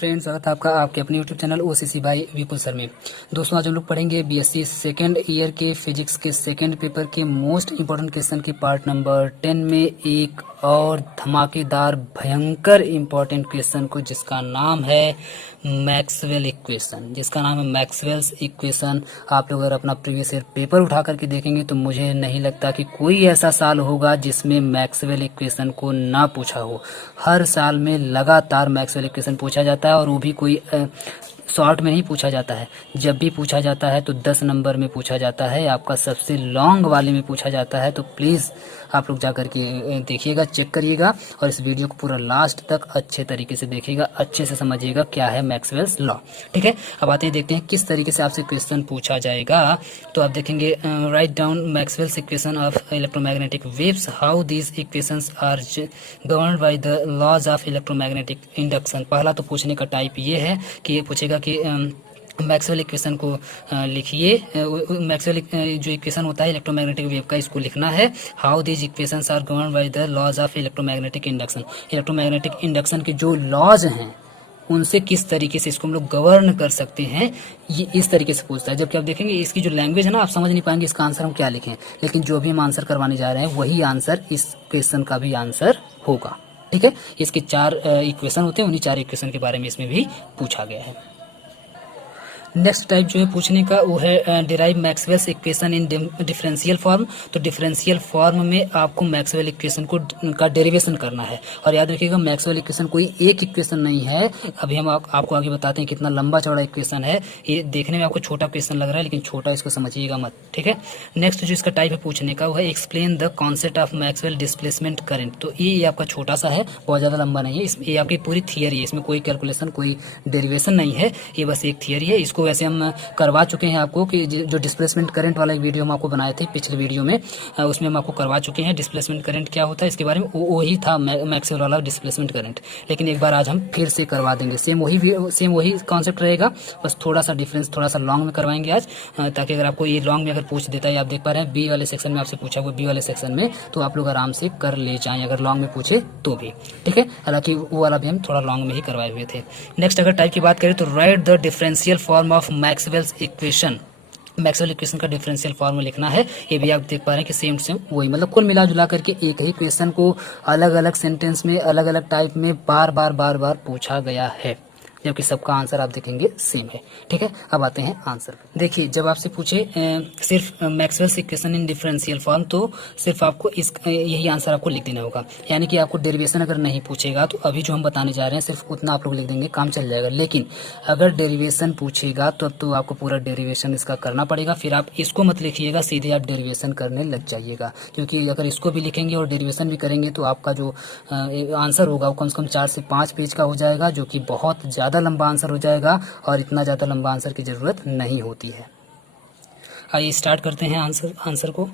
Friends, स्वागत है आपका आपके अपने यूट्यूब चैनल ओसीसी बाय विपुल सर में। दोस्तों, आज हम लोग पढ़ेंगे बीएससी सेकेंड ईयर के फिजिक्स के सेकेंड पेपर के मोस्ट इंपॉर्टेंट क्वेश्चन के पार्ट नंबर 10 में एक और धमाकेदार भयंकर इंपॉर्टेंट क्वेश्चन को, जिसका नाम है मैक्सवेल इक्वेशन। आप लोग अगर अपना प्रीवियस ईयर पेपर उठा करके देखेंगे तो मुझे नहीं लगता कि कोई ऐसा साल होगा जिसमें मैक्सवेल इक्वेशन को ना पूछा हो। हर साल में लगातार मैक्सवेल इक्वेशन पूछा जाता है, और वो भी कोई शॉर्ट में नहीं पूछा जाता है। जब भी पूछा जाता है तो 10 नंबर में पूछा जाता है, आपका सबसे लॉन्ग वाले में पूछा जाता है। तो प्लीज़ आप लोग जा करके देखिएगा, चेक करिएगा, और इस वीडियो को पूरा लास्ट तक अच्छे तरीके से देखिएगा, अच्छे से समझिएगा क्या है मैक्सवेल्स लॉ। ठीक है, अब आते हैं देखते हैं किस तरीके से आपसे क्वेश्चन पूछा जाएगा। तो आप देखेंगे, write down Maxwell's equation of electromagnetic waves, how these equations are governed by the laws of electromagnetic induction. पहला तो पूछने का टाइप ये है कि ये पूछेगा कि मैक्सवेल इक्वेशन को लिखिए। मैक्सवेल जो इक्वेशन होता है इलेक्ट्रोमैग्नेटिक वेव का, इसको लिखना है। How these equations are governed by the laws of electromagnetic induction. Electromagnetic induction के जो लॉज हैं उनसे किस तरीके से इसको हम लोग गवर्न कर सकते हैं, ये इस तरीके से पूछता है। जबकि आप देखेंगे इसकी जो लैंग्वेज है ना, आप समझ नहीं पाएंगे इसका आंसर हम क्या लिखें, लेकिन जो भी हम आंसर करवाने जा रहे हैं वही आंसर इस क्वेश्चन का भी आंसर होगा। ठीक है, इसके 4 इक्वेशन होते हैं, उन्हीं 4 इक्वेशन के बारे में इसमें भी पूछा गया है। नेक्स्ट टाइप जो है पूछने का वो है derive Maxwell's equation in differential form. तो डिफरेंशियल फॉर्म में आपको मैक्सवेल इक्वेशन को का डेरिवेशन करना है। और याद रखिएगा, मैक्सवेल इक्वेशन कोई एक इक्वेशन नहीं है। अभी हम आपको आगे बताते हैं कितना लंबा चौड़ा इक्वेशन है। ये देखने में आपको छोटा क्वेश्चन लग रहा है, लेकिन छोटा इसको समझिएगा मत। ठीक है, नेक्स्ट जो इसका टाइप है पूछने का वो है explain the concept of Maxwell displacement current. तो ये आपका छोटा सा है, बहुत ज़्यादा लंबा नहीं है। ये आपकी पूरी थियरी है, इसमें कोई कैलकुलेशन कोई डेरिवेशन नहीं है, ये बस एक थियरी है। इसको वैसे हम करवा चुके हैं आपको कि जो डिस्प्लेसमेंट करंट वाला एक वीडियो हम आपको बनाए थे पिछले वीडियो में, उसमें हम आपको करवा चुके हैं डिस्प्लेसमेंट करंट क्या होता है इसके बारे में। वही था मैक्सवेल वाला डिस्प्लेसमेंट करंट, लेकिन एक बार आज हम फिर से करवा देंगे। सेम वही कॉन्सेप्ट रहेगा, बस थोड़ा सा डिफरेंस, थोड़ा सा लॉन्ग में करवाएंगे आज, ताकि अगर आपको ये लॉन्ग में अगर पूछ देता है, आप देख पा रहे हैं बी वाले सेक्शन में आपसे पूछा हुआ, बी वाले सेक्शन में, तो आप लोग आराम से कर ले जाएं अगर लॉन्ग में पूछे तो भी। ठीक है, हालांकि वो वाला भी हम थोड़ा लॉन्ग में ही करवाए हुए थे। नेक्स्ट अगर टाइप की बात करें तो right the differential form of Maxwell's equation. Maxwell equation का डिफरेंशियल फॉर्म लिखना है। ये भी आप देख पा रहे हैं कि सेम वही, मतलब कुल मिला जुला करके एक ही क्वेश्चन को अलग अलग सेंटेंस में अलग अलग टाइप में बार बार पूछा गया है, जबकि सबका आंसर आप देखेंगे सेम है। ठीक है, अब आते हैं आंसर। देखिए, जब आपसे पूछे सिर्फ Maxwell's equation in differential form, तो सिर्फ आपको यही आंसर आपको लिख देना होगा। यानी कि आपको डेरिवेशन अगर नहीं पूछेगा तो अभी जो हम बताने जा रहे हैं सिर्फ उतना आप लोग लिख देंगे, काम चल जाएगा। लेकिन अगर डेरिवेशन पूछेगा तो आपको पूरा डेरिवेशन इसका करना पड़ेगा। फिर आप इसको मत लिखिएगा, सीधे आप डेरिवेशन करने लग जाइएगा, क्योंकि अगर इसको भी लिखेंगे और डेरिवेशन भी करेंगे तो आपका जो आंसर होगा वो कम से कम 4 से 5 पेज का हो जाएगा, जो कि बहुत ज़्यादा लंबा आंसर हो जाएगा, और इतना ज़्यादा लंबा आंसर की ज़रूरत नहीं होती है। आइए स्टार्ट करते हैं आंसर को।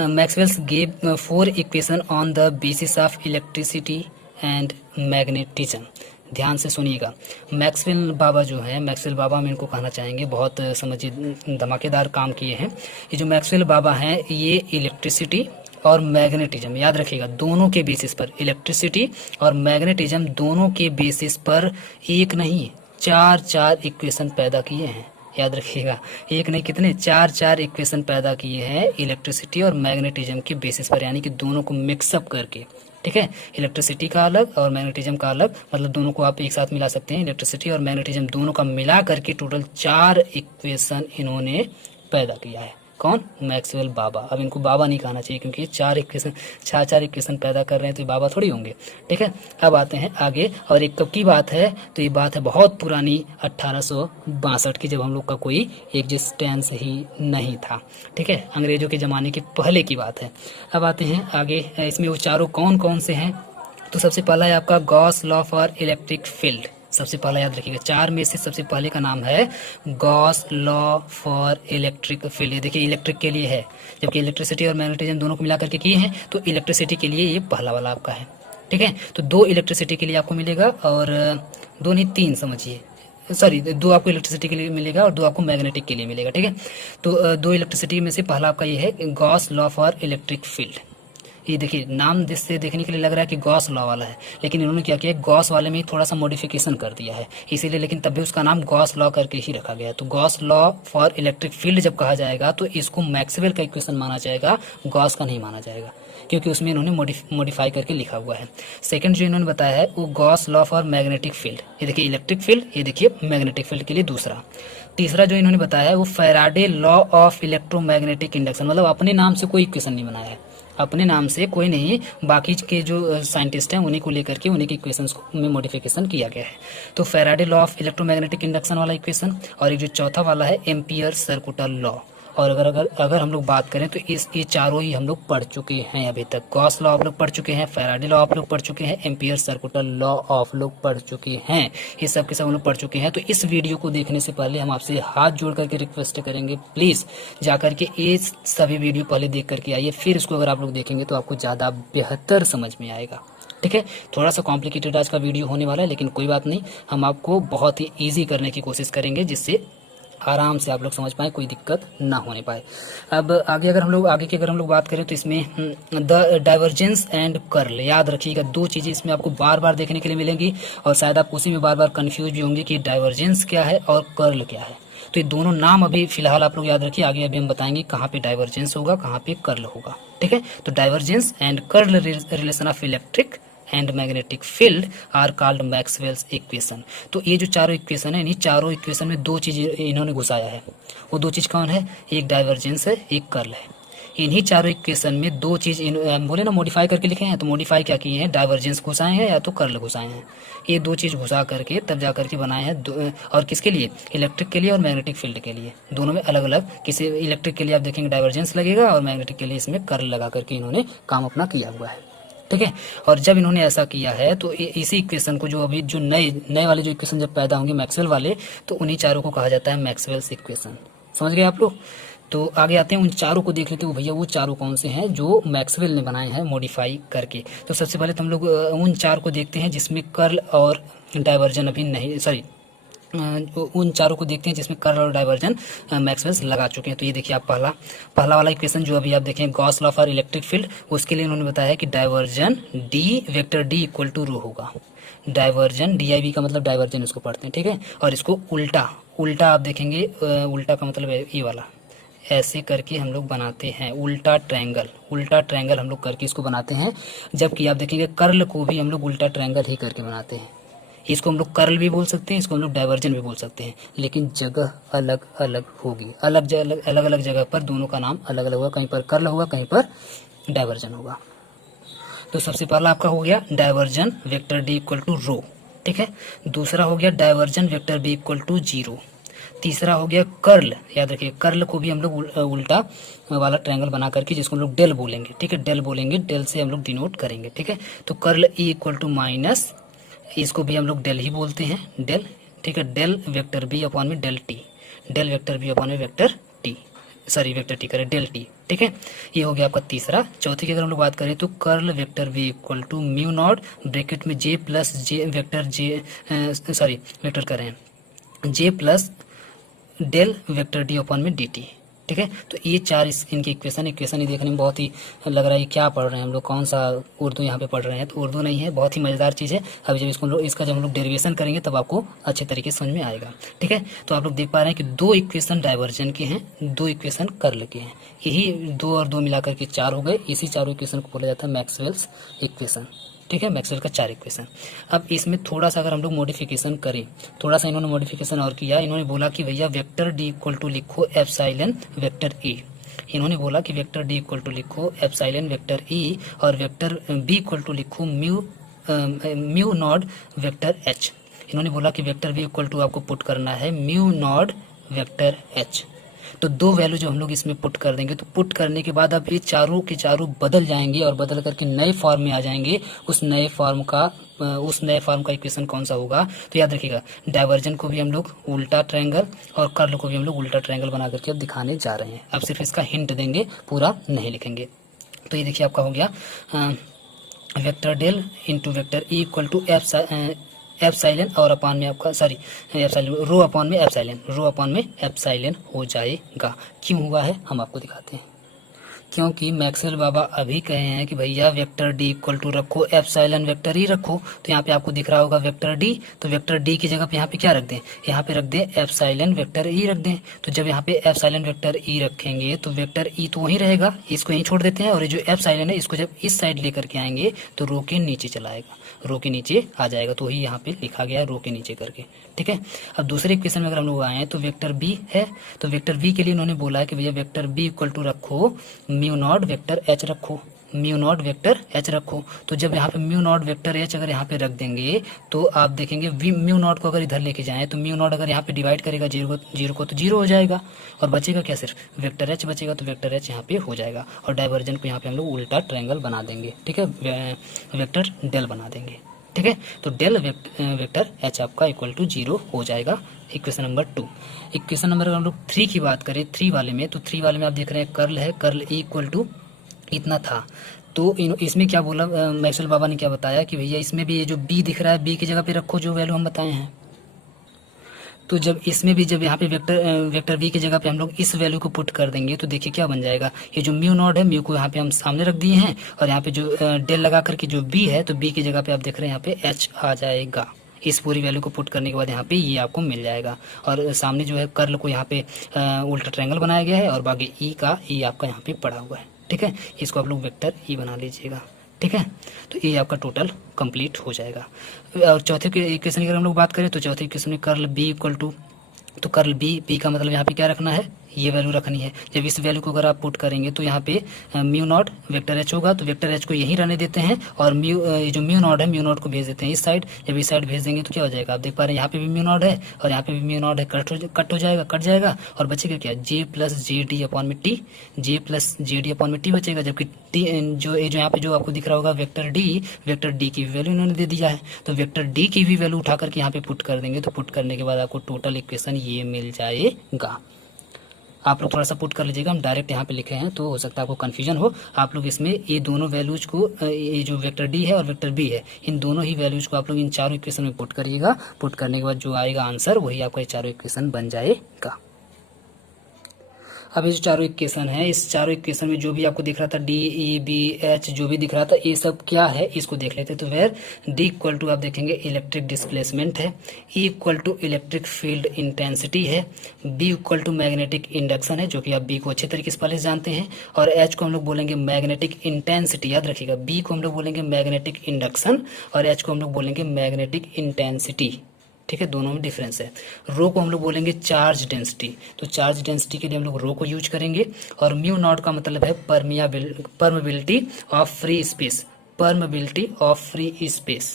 Maxwell's gave 4 equation on the basis of electricity and magnetism. ध्यान से सुनिएगा, मैक्सवेल बाबा जो है, मैक्सवेल बाबा हम इनको कहना चाहेंगे, बहुत समझिए धमाकेदार काम किए हैं। ये जो मैक्सवेल बाबा हैं, ये इलेक्ट्रिसिटी और मैग्नेटिज्म, याद रखिएगा, दोनों के बेसिस पर, इलेक्ट्रिसिटी और मैग्नेटिज्म दोनों के बेसिस पर एक नहीं 4 इक्वेशन पैदा किए हैं। याद रखिएगा, एक नहीं कितने, 4 इक्वेशन पैदा किए हैं इलेक्ट्रिसिटी और मैग्नेटिज्म के बेसिस पर, यानी कि दोनों को मिक्सअप करके। ठीक है, इलेक्ट्रिसिटी का अलग और मैग्नेटिज्म का अलग, मतलब दोनों को आप एक साथ मिला सकते हैं। इलेक्ट्रिसिटी और मैग्नेटिज्म दोनों का मिला करके टोटल 4 इक्वेशन इन्होंने पैदा किया है। कौन? मैक्सवेल बाबा। अब इनको बाबा नहीं कहना चाहिए, क्योंकि 4 इक्वेशन पैदा कर रहे हैं, तो ये बाबा थोड़ी होंगे। ठीक है, अब आते हैं आगे। और एक कब की बात है, तो ये बात है बहुत पुरानी, 1862 की, जब हम लोग का कोई एग्जिस्टेंस ही नहीं था। ठीक है, अंग्रेजों के ज़माने के पहले की बात है। अब आते हैं आगे, इसमें वो चारों कौन कौन से हैं। तो सबसे पहला है आपका Gauss law for electric field. सबसे पहला याद रखिएगा, 4 में से सबसे पहले का नाम है Gauss law for electric field. देखिए, इलेक्ट्रिक के लिए है, जबकि इलेक्ट्रिसिटी और मैग्नेटिज्म दोनों को मिला करके किए हैं, तो इलेक्ट्रिसिटी के लिए ये पहला वाला आपका है। ठीक है, तो 2 इलेक्ट्रिसिटी के लिए आपको मिलेगा, और 2 नहीं 3 समझिए, सॉरी 2 आपको इलेक्ट्रिसिटी के लिए मिलेगा और 2 आपको मैग्नेटिक के लिए मिलेगा। ठीक है, तो 2 इलेक्ट्रिसिटी में से पहला आपका ये है Gauss law for electric field. ये देखिए नाम जिससे देखने के लिए लग रहा है कि गॉस लॉ वाला है, लेकिन इन्होंने क्या किया, गॉस वाले में थोड़ा सा मॉडिफिकेशन कर दिया है, इसीलिए लेकिन तब भी उसका नाम गॉस लॉ करके ही रखा गया है। तो Gauss law for electric field जब कहा जाएगा तो इसको मैक्सवेल का इक्वेशन माना जाएगा, गॉस का नहीं माना जाएगा, क्योंकि उसमें इन्होंने मॉडिफाई करके लिखा हुआ है। सेकंड जो इन्होंने बताया है वो Gauss law for magnetic field, ये देखिए इलेक्ट्रिक फील्ड, ये देखिए मैग्नेटिक फील्ड के लिए दूसरा। तीसरा जो इन्होंने बताया है वो Faraday law of electromagnetic induction, मतलब अपने नाम से कोई इक्वेशन नहीं बनाया है, अपने नाम से कोई नहीं, बाकी के जो साइंटिस्ट हैं उन्हीं को लेकर के उन्हीं के इक्वेशंस में मॉडिफिकेशन किया गया है। तो Faraday law of electromagnetic induction वाला इक्वेशन, और एक जो चौथा वाला है एम्पियर सर्कुलर लॉ। और अगर हम लोग बात करें तो ये चारों ही हम लोग पढ़ चुके हैं अभी तक। गॉस लॉ आप लोग पढ़ चुके हैं, फैराडे लॉ आप लोग पढ़ चुके हैं, एम्पियर सर्कुलर लॉ आप लोग पढ़ चुके हैं, ये सब के सब हम लोग पढ़ चुके हैं। तो इस वीडियो को देखने से पहले हम आपसे हाथ जोड़ करके रिक्वेस्ट करेंगे, प्लीज़ जा करके ये सभी वीडियो पहले देख करके आइए, फिर इसको अगर आप लोग देखेंगे तो आपको ज़्यादा बेहतर समझ में आएगा। ठीक है, थोड़ा सा कॉम्प्लिकेटेड आज का वीडियो होने वाला है, लेकिन कोई बात नहीं, हम आपको बहुत ही ईजी करने की कोशिश करेंगे जिससे आराम से आप लोग समझ पाए, कोई दिक्कत ना होने पाए। अब आगे अगर हम लोग बात करें तो इसमें द डाइवर्जेंस एंड कर्ल, याद रखिएगा दो चीज़ें इसमें आपको बार बार देखने के लिए मिलेंगी, और शायद आप उसी में बार बार कंफ्यूज भी होंगे कि डाइवर्जेंस क्या है और कर्ल क्या है। तो ये दोनों नाम अभी फिलहाल आप लोग याद रखिए, आगे अभी हम बताएंगे कहाँ पे डाइवर्जेंस होगा, कहाँ पे कर्ल होगा। ठीक है, तो divergence and curl relation of electric and magnetic field are called Maxwell's equation. तो ये जो चारों इक्वेशन है, इन्हीं चारों इक्वेशन में दो चीज़ इन्होंने घुसाया है। वो दो चीज़ कौन है, एक डाइवर्जेंस है, एक कर्ल है। इन्हीं चारों इक्वेशन में दो चीज़ बोले ना मॉडिफाई करके लिखे हैं, तो मॉडिफाई क्या किए हैं, डाइवर्जेंस घुसाए हैं या तो कर्ल घुसाए हैं। ये दो चीज़ घुसा करके तब जा करके बनाए हैं, और किसके लिए, इलेक्ट्रिक के लिए और मैग्नेटिक फील्ड के लिए, दोनों में अलग अलग। किसी इलेक्ट्रिक के लिए आप देखेंगे डाइवर्जेंस लगेगा, और मैग्नेटिक के लिए इसमें कर्ल लगा करके इन्होंने काम अपना किया हुआ है। ठीक है, और जब इन्होंने ऐसा किया है तो इसी इक्वेशन को, जो अभी जो नए वाले जो इक्वेशन जब पैदा होंगे मैक्सवेल वाले, तो उन्हीं चारों को कहा जाता है मैक्सवेल्स इक्वेशन। समझ गए आप लोग। तो आगे आते हैं, उन चारों को देख लेते हैं भैया वो चारों कौन से हैं जो मैक्सवेल ने बनाए हैं मॉडिफाई करके। तो सबसे पहले तो हम लोग उन चार को देखते हैं जिसमें कर्ल और डाइवर्जन अभी नहीं, सॉरी उन चारों को देखते हैं जिसमें कर्ल और डाइवर्जन मैक्सवेल्स लगा चुके हैं। तो ये देखिए आप पहला वाला इक्वेशन जो अभी आप देखें, Gauss law for electric field, उसके लिए उन्होंने बताया कि divergence D vector D equal to rho होगा। डाइवर्जन डी आई बी का मतलब डाइवर्जन इसको पढ़ते हैं। ठीक है, और इसको उल्टा आप देखेंगे, उल्टा का मतलब ये वाला, ऐसे करके हम लोग बनाते हैं उल्टा ट्रायंगल हम लोग करके इसको बनाते हैं। जबकि आप देखेंगे कर्ल को भी हम लोग उल्टा ट्रायंगल ही करके बनाते हैं। इसको हम लोग कर्ल भी बोल सकते हैं, इसको हम लोग डाइवर्जन भी बोल सकते हैं, लेकिन जगह अलग अलग होगी, अलग अलग जगह पर दोनों का नाम अलग अलग होगा, कहीं पर कर्ल होगा, कहीं पर डाइवर्जन होगा। तो सबसे पहला आपका हो गया divergence vector D equal to rho. ठीक है, दूसरा हो गया divergence vector B equal to 0। तीसरा हो गया कर्ल, याद रखिए कर्ल को भी हम लोग उल्टा वाला ट्रायंगल बना करके, जिसको हम लोग डेल बोलेंगे। ठीक है, डेल बोलेंगे, डेल से हम लोग डिनोट करेंगे। ठीक है, तो curl E equal to minus, इसको भी हम लोग डेल ही बोलते हैं, डेल। ठीक है, डेल वेक्टर बी अपॉन में del T, del vector B upon में vector T, sorry vector T करें डेल टी। ठीक है, ये हो गया आपका तीसरा। चौथी की अगर हम लोग बात करें तो curl vector V equal to mu naught bracket में J plus J vector J, sorry vector करें J plus del vector D upon में डी टी। ठीक है, तो ये चार इनकी इक्वेशन ही देखने में बहुत ही लग रहा है क्या पढ़ रहे हैं हम लोग, कौन सा उर्दू यहाँ पे पढ़ रहे हैं, तो उर्दू नहीं है, बहुत ही मज़ेदार चीज़ है। अभी जब इसका जब हम लोग डेरिवेशन करेंगे तब आपको अच्छे तरीके से समझ में आएगा। ठीक है, तो आप लोग देख पा रहे हैं कि दो इक्वेशन डाइवर्जन के हैं, दो इक्वेशन कर्ल के हैं, यही दो और दो मिलाकर के चार हो गए। इसी चारों इक्वेशन को बोला जाता है मैक्सवेल्स इक्वेशन। ठीक है, मैक्सवेल का चार इक्वेशन। अब इसमें थोड़ा सा अगर हम लोग मॉडिफिकेशन करें, थोड़ा सा इन्होंने मॉडिफिकेशन और किया, इन्होंने बोला कि भैया वेक्टर डी इक्वल टू लिखो एप्सिलॉन वेक्टर ए। इन्होंने बोला कि वेक्टर डी इक्वल टू लिखो एप्सिलॉन वेक्टर ए, और वेक्टर बी इक्वल टू लिखो म्यू नॉड वेक्टर एच। इन्होंने बोला कि वेक्टर बी इक्वल टू आपको पुट करना है म्यू नॉड वेक्टर एच। तो दो वैल्यू जो हम लोग इसमें पुट कर देंगे, तो पुट करने के बाद अब ये चारों के चारों बदल जाएंगे और बदल करके नए फॉर्म में आ जाएंगे। उस नए फॉर्म का इक्वेशन कौन सा होगा, तो याद रखिएगा डाइवर्जन को भी हम लोग उल्टा ट्रायंगल और कर्ल को भी हम लोग उल्टा ट्रायंगल बना करके अब दिखाने जा रहे हैं। अब सिर्फ इसका हिंट देंगे, पूरा नहीं लिखेंगे। तो ये देखिए आपका हो गया vector del into vector E equal to epsilon और अपान में आपका, सॉरी एप्सिलॉन, रो अपान में एप्सिलॉन हो जाएगा। क्यों हुआ है हम आपको दिखाते हैं। क्योंकि मैक्सवेल बाबा अभी कहे हैं कि भैया वेक्टर डी इक्वल टू रखो एप्सिलॉन वेक्टर ई रखो। तो यहाँ पे आपको दिख रहा होगा वेक्टर डी, तो वेक्टर डी की जगह पे यहाँ पे क्या रख दें, यहाँ पे रख दें एप्सिलॉन वेक्टर ई रख दें। तो जब यहाँ पे एप्सिलॉन वेक्टर ई रखेंगे तो वेक्टर ई तो वहीं रहेगा, इसको यहीं छोड़ देते हैं, और ये जो एप्सिलॉन है इसको जब इस साइड लेकर के आएंगे तो रो के नीचे चला आएगा, रो के नीचे आ जाएगा, तो वही यहाँ पे लिखा गया है रो के नीचे करके। ठीक है, अब दूसरे इक्वेशन में अगर हम लोग आए हैं तो वेक्टर बी है, तो वेक्टर बी के लिए उन्होंने बोला है कि भैया वेक्टर बी इक्वल टू रखो म्यू नॉट वेक्टर एच रखो, म्यू नॉट वेक्टर एच रखो। तो जब यहाँ पे म्यू नॉट वेक्टर एच अगर यहाँ पे रख देंगे तो आप देखेंगे म्यू नॉट को अगर इधर लेके जाएं तो म्यू नॉट अगर यहाँ पे डिवाइड करेगा जीरो को तो जीरो हो जाएगा, और बचेगा क्या, सिर्फ वेक्टर एच बचेगा, तो वेक्टर एच यहाँ पे हो जाएगा। और डाइवर्जन को यहाँ पे हम लोग उल्टा ट्रायंगल बना देंगे। ठीक है, वेक्टर डेल बना देंगे। ठीक है, तो डेल वेक्टर एच आपका इक्वल टू 0 हो जाएगा। Equation number 2। इक्वेशन नंबर हम लोग 3 की बात करें, 3 वाले में, तो 3 वाले में आप देख रहे हैं कर्ल है, कर्ल इक्वल टू इतना था। तो इसमें क्या बोला मैक्सवेल बाबा ने, क्या बताया कि भैया इसमें भी ये जो बी दिख रहा है बी की जगह पे रखो जो वैल्यू हम बताए हैं। तो जब इसमें भी जब यहाँ पे वेक्टर वी की जगह पे हम लोग इस वैल्यू को पुट कर देंगे तो देखिए क्या बन जाएगा, ये जो म्यू नॉट है म्यू को यहाँ पे हम सामने रख दिए हैं, और यहाँ पे जो डेल लगा करके जो बी है तो बी की जगह पे आप देख रहे हैं यहाँ पे एच आ जाएगा। इस पूरी वैल्यू को पुट करने के बाद यहाँ पे ये आपको मिल जाएगा, और सामने जो है कर्ल को यहाँ पे उल्टा ट्रायंगल बनाया गया है, और बाकी ई का ई आपका यहाँ पे पड़ा हुआ है। ठीक है, इसको आप लोग वेक्टर ई बना लीजिएगा। ठीक है, तो ये आपका टोटल कंप्लीट हो जाएगा। और चौथे इक्वेशन की अगर हम लोग बात करें तो चौथे इक्वेशन में कर्ल बी इक्वल टू, तो कर्ल बी का मतलब यहाँ पे क्या रखना है, ये वैल्यू रखनी है। जब इस वैल्यू को अगर आप पुट करेंगे तो यहाँ पे म्यू नॉट वेक्टर एच होगा, तो वेक्टर एच को यहीं रहने देते हैं, और जो म्यू नॉट है म्यू नॉट को भेज देते हैं इस साइड। जब इस साइड भेज देंगे तो क्या हो जाएगा, आप देख पा रहे हैं यहाँ पे भी म्यू नॉट है और यहाँ पे भी म्यू नॉट है, कट हो जाएगा, और बचेगा क्या, जे प्लस जे डी अपॉन में टी, जे प्लस जे डी अपॉन में टी बचेगा। जबकि जो यहाँ पे जो आपको दिख रहा होगा वेक्टर डी की वैल्यू इन्होंने दे दिया है, तो वेक्टर डी की भी वैल्यू उठा करके यहाँ पे पुट कर देंगे, तो पुट करने के बाद आपको टोटल इक्वेशन ये मिल जाएगा। आप लोग थोड़ा सा पुट कर लीजिएगा, हम डायरेक्ट यहाँ पे लिखे हैं तो हो सकता है आपको कन्फ्यूजन हो। आप लोग इसमें ये दोनों वैल्यूज को, ये जो वेक्टर डी है और वेक्टर बी है, इन दोनों ही वैल्यूज को आप लोग इन चारों इक्वेशन में पुट करिएगा। पुट करने के बाद जो आएगा आंसर वही आपका ये चारों इक्वेशन बन जाएगा। अब ये जो चारों इक्वेशन है, इस चारों इक्वेशन में जो भी आपको दिख रहा था डी ई बी एच जो भी दिख रहा था, ये सब क्या है इसको देख लेते। तो वेर डी इक्वल टू आप देखेंगे इलेक्ट्रिक डिस्प्लेसमेंट है, E equal to electric field intensity है, B equal to magnetic induction है, जो कि आप बी को अच्छे तरीके से पहले जानते हैं, और एच को हम लोग बोलेंगे मैग्नेटिक इंटेंसिटी। याद रखिएगा, बी को हम लोग बोलेंगे मैग्नेटिक इंडक्शन और एच को हम लोग बोलेंगे मैग्नेटिक इंटेंसिटी। ठीक है, दोनों में डिफरेंस है। रो को हम लोग बोलेंगे चार्ज डेंसिटी, तो चार्ज डेंसिटी के लिए हम लोग रो को यूज करेंगे। और म्यू नॉट का मतलब है permeability of free space, permeability of free space.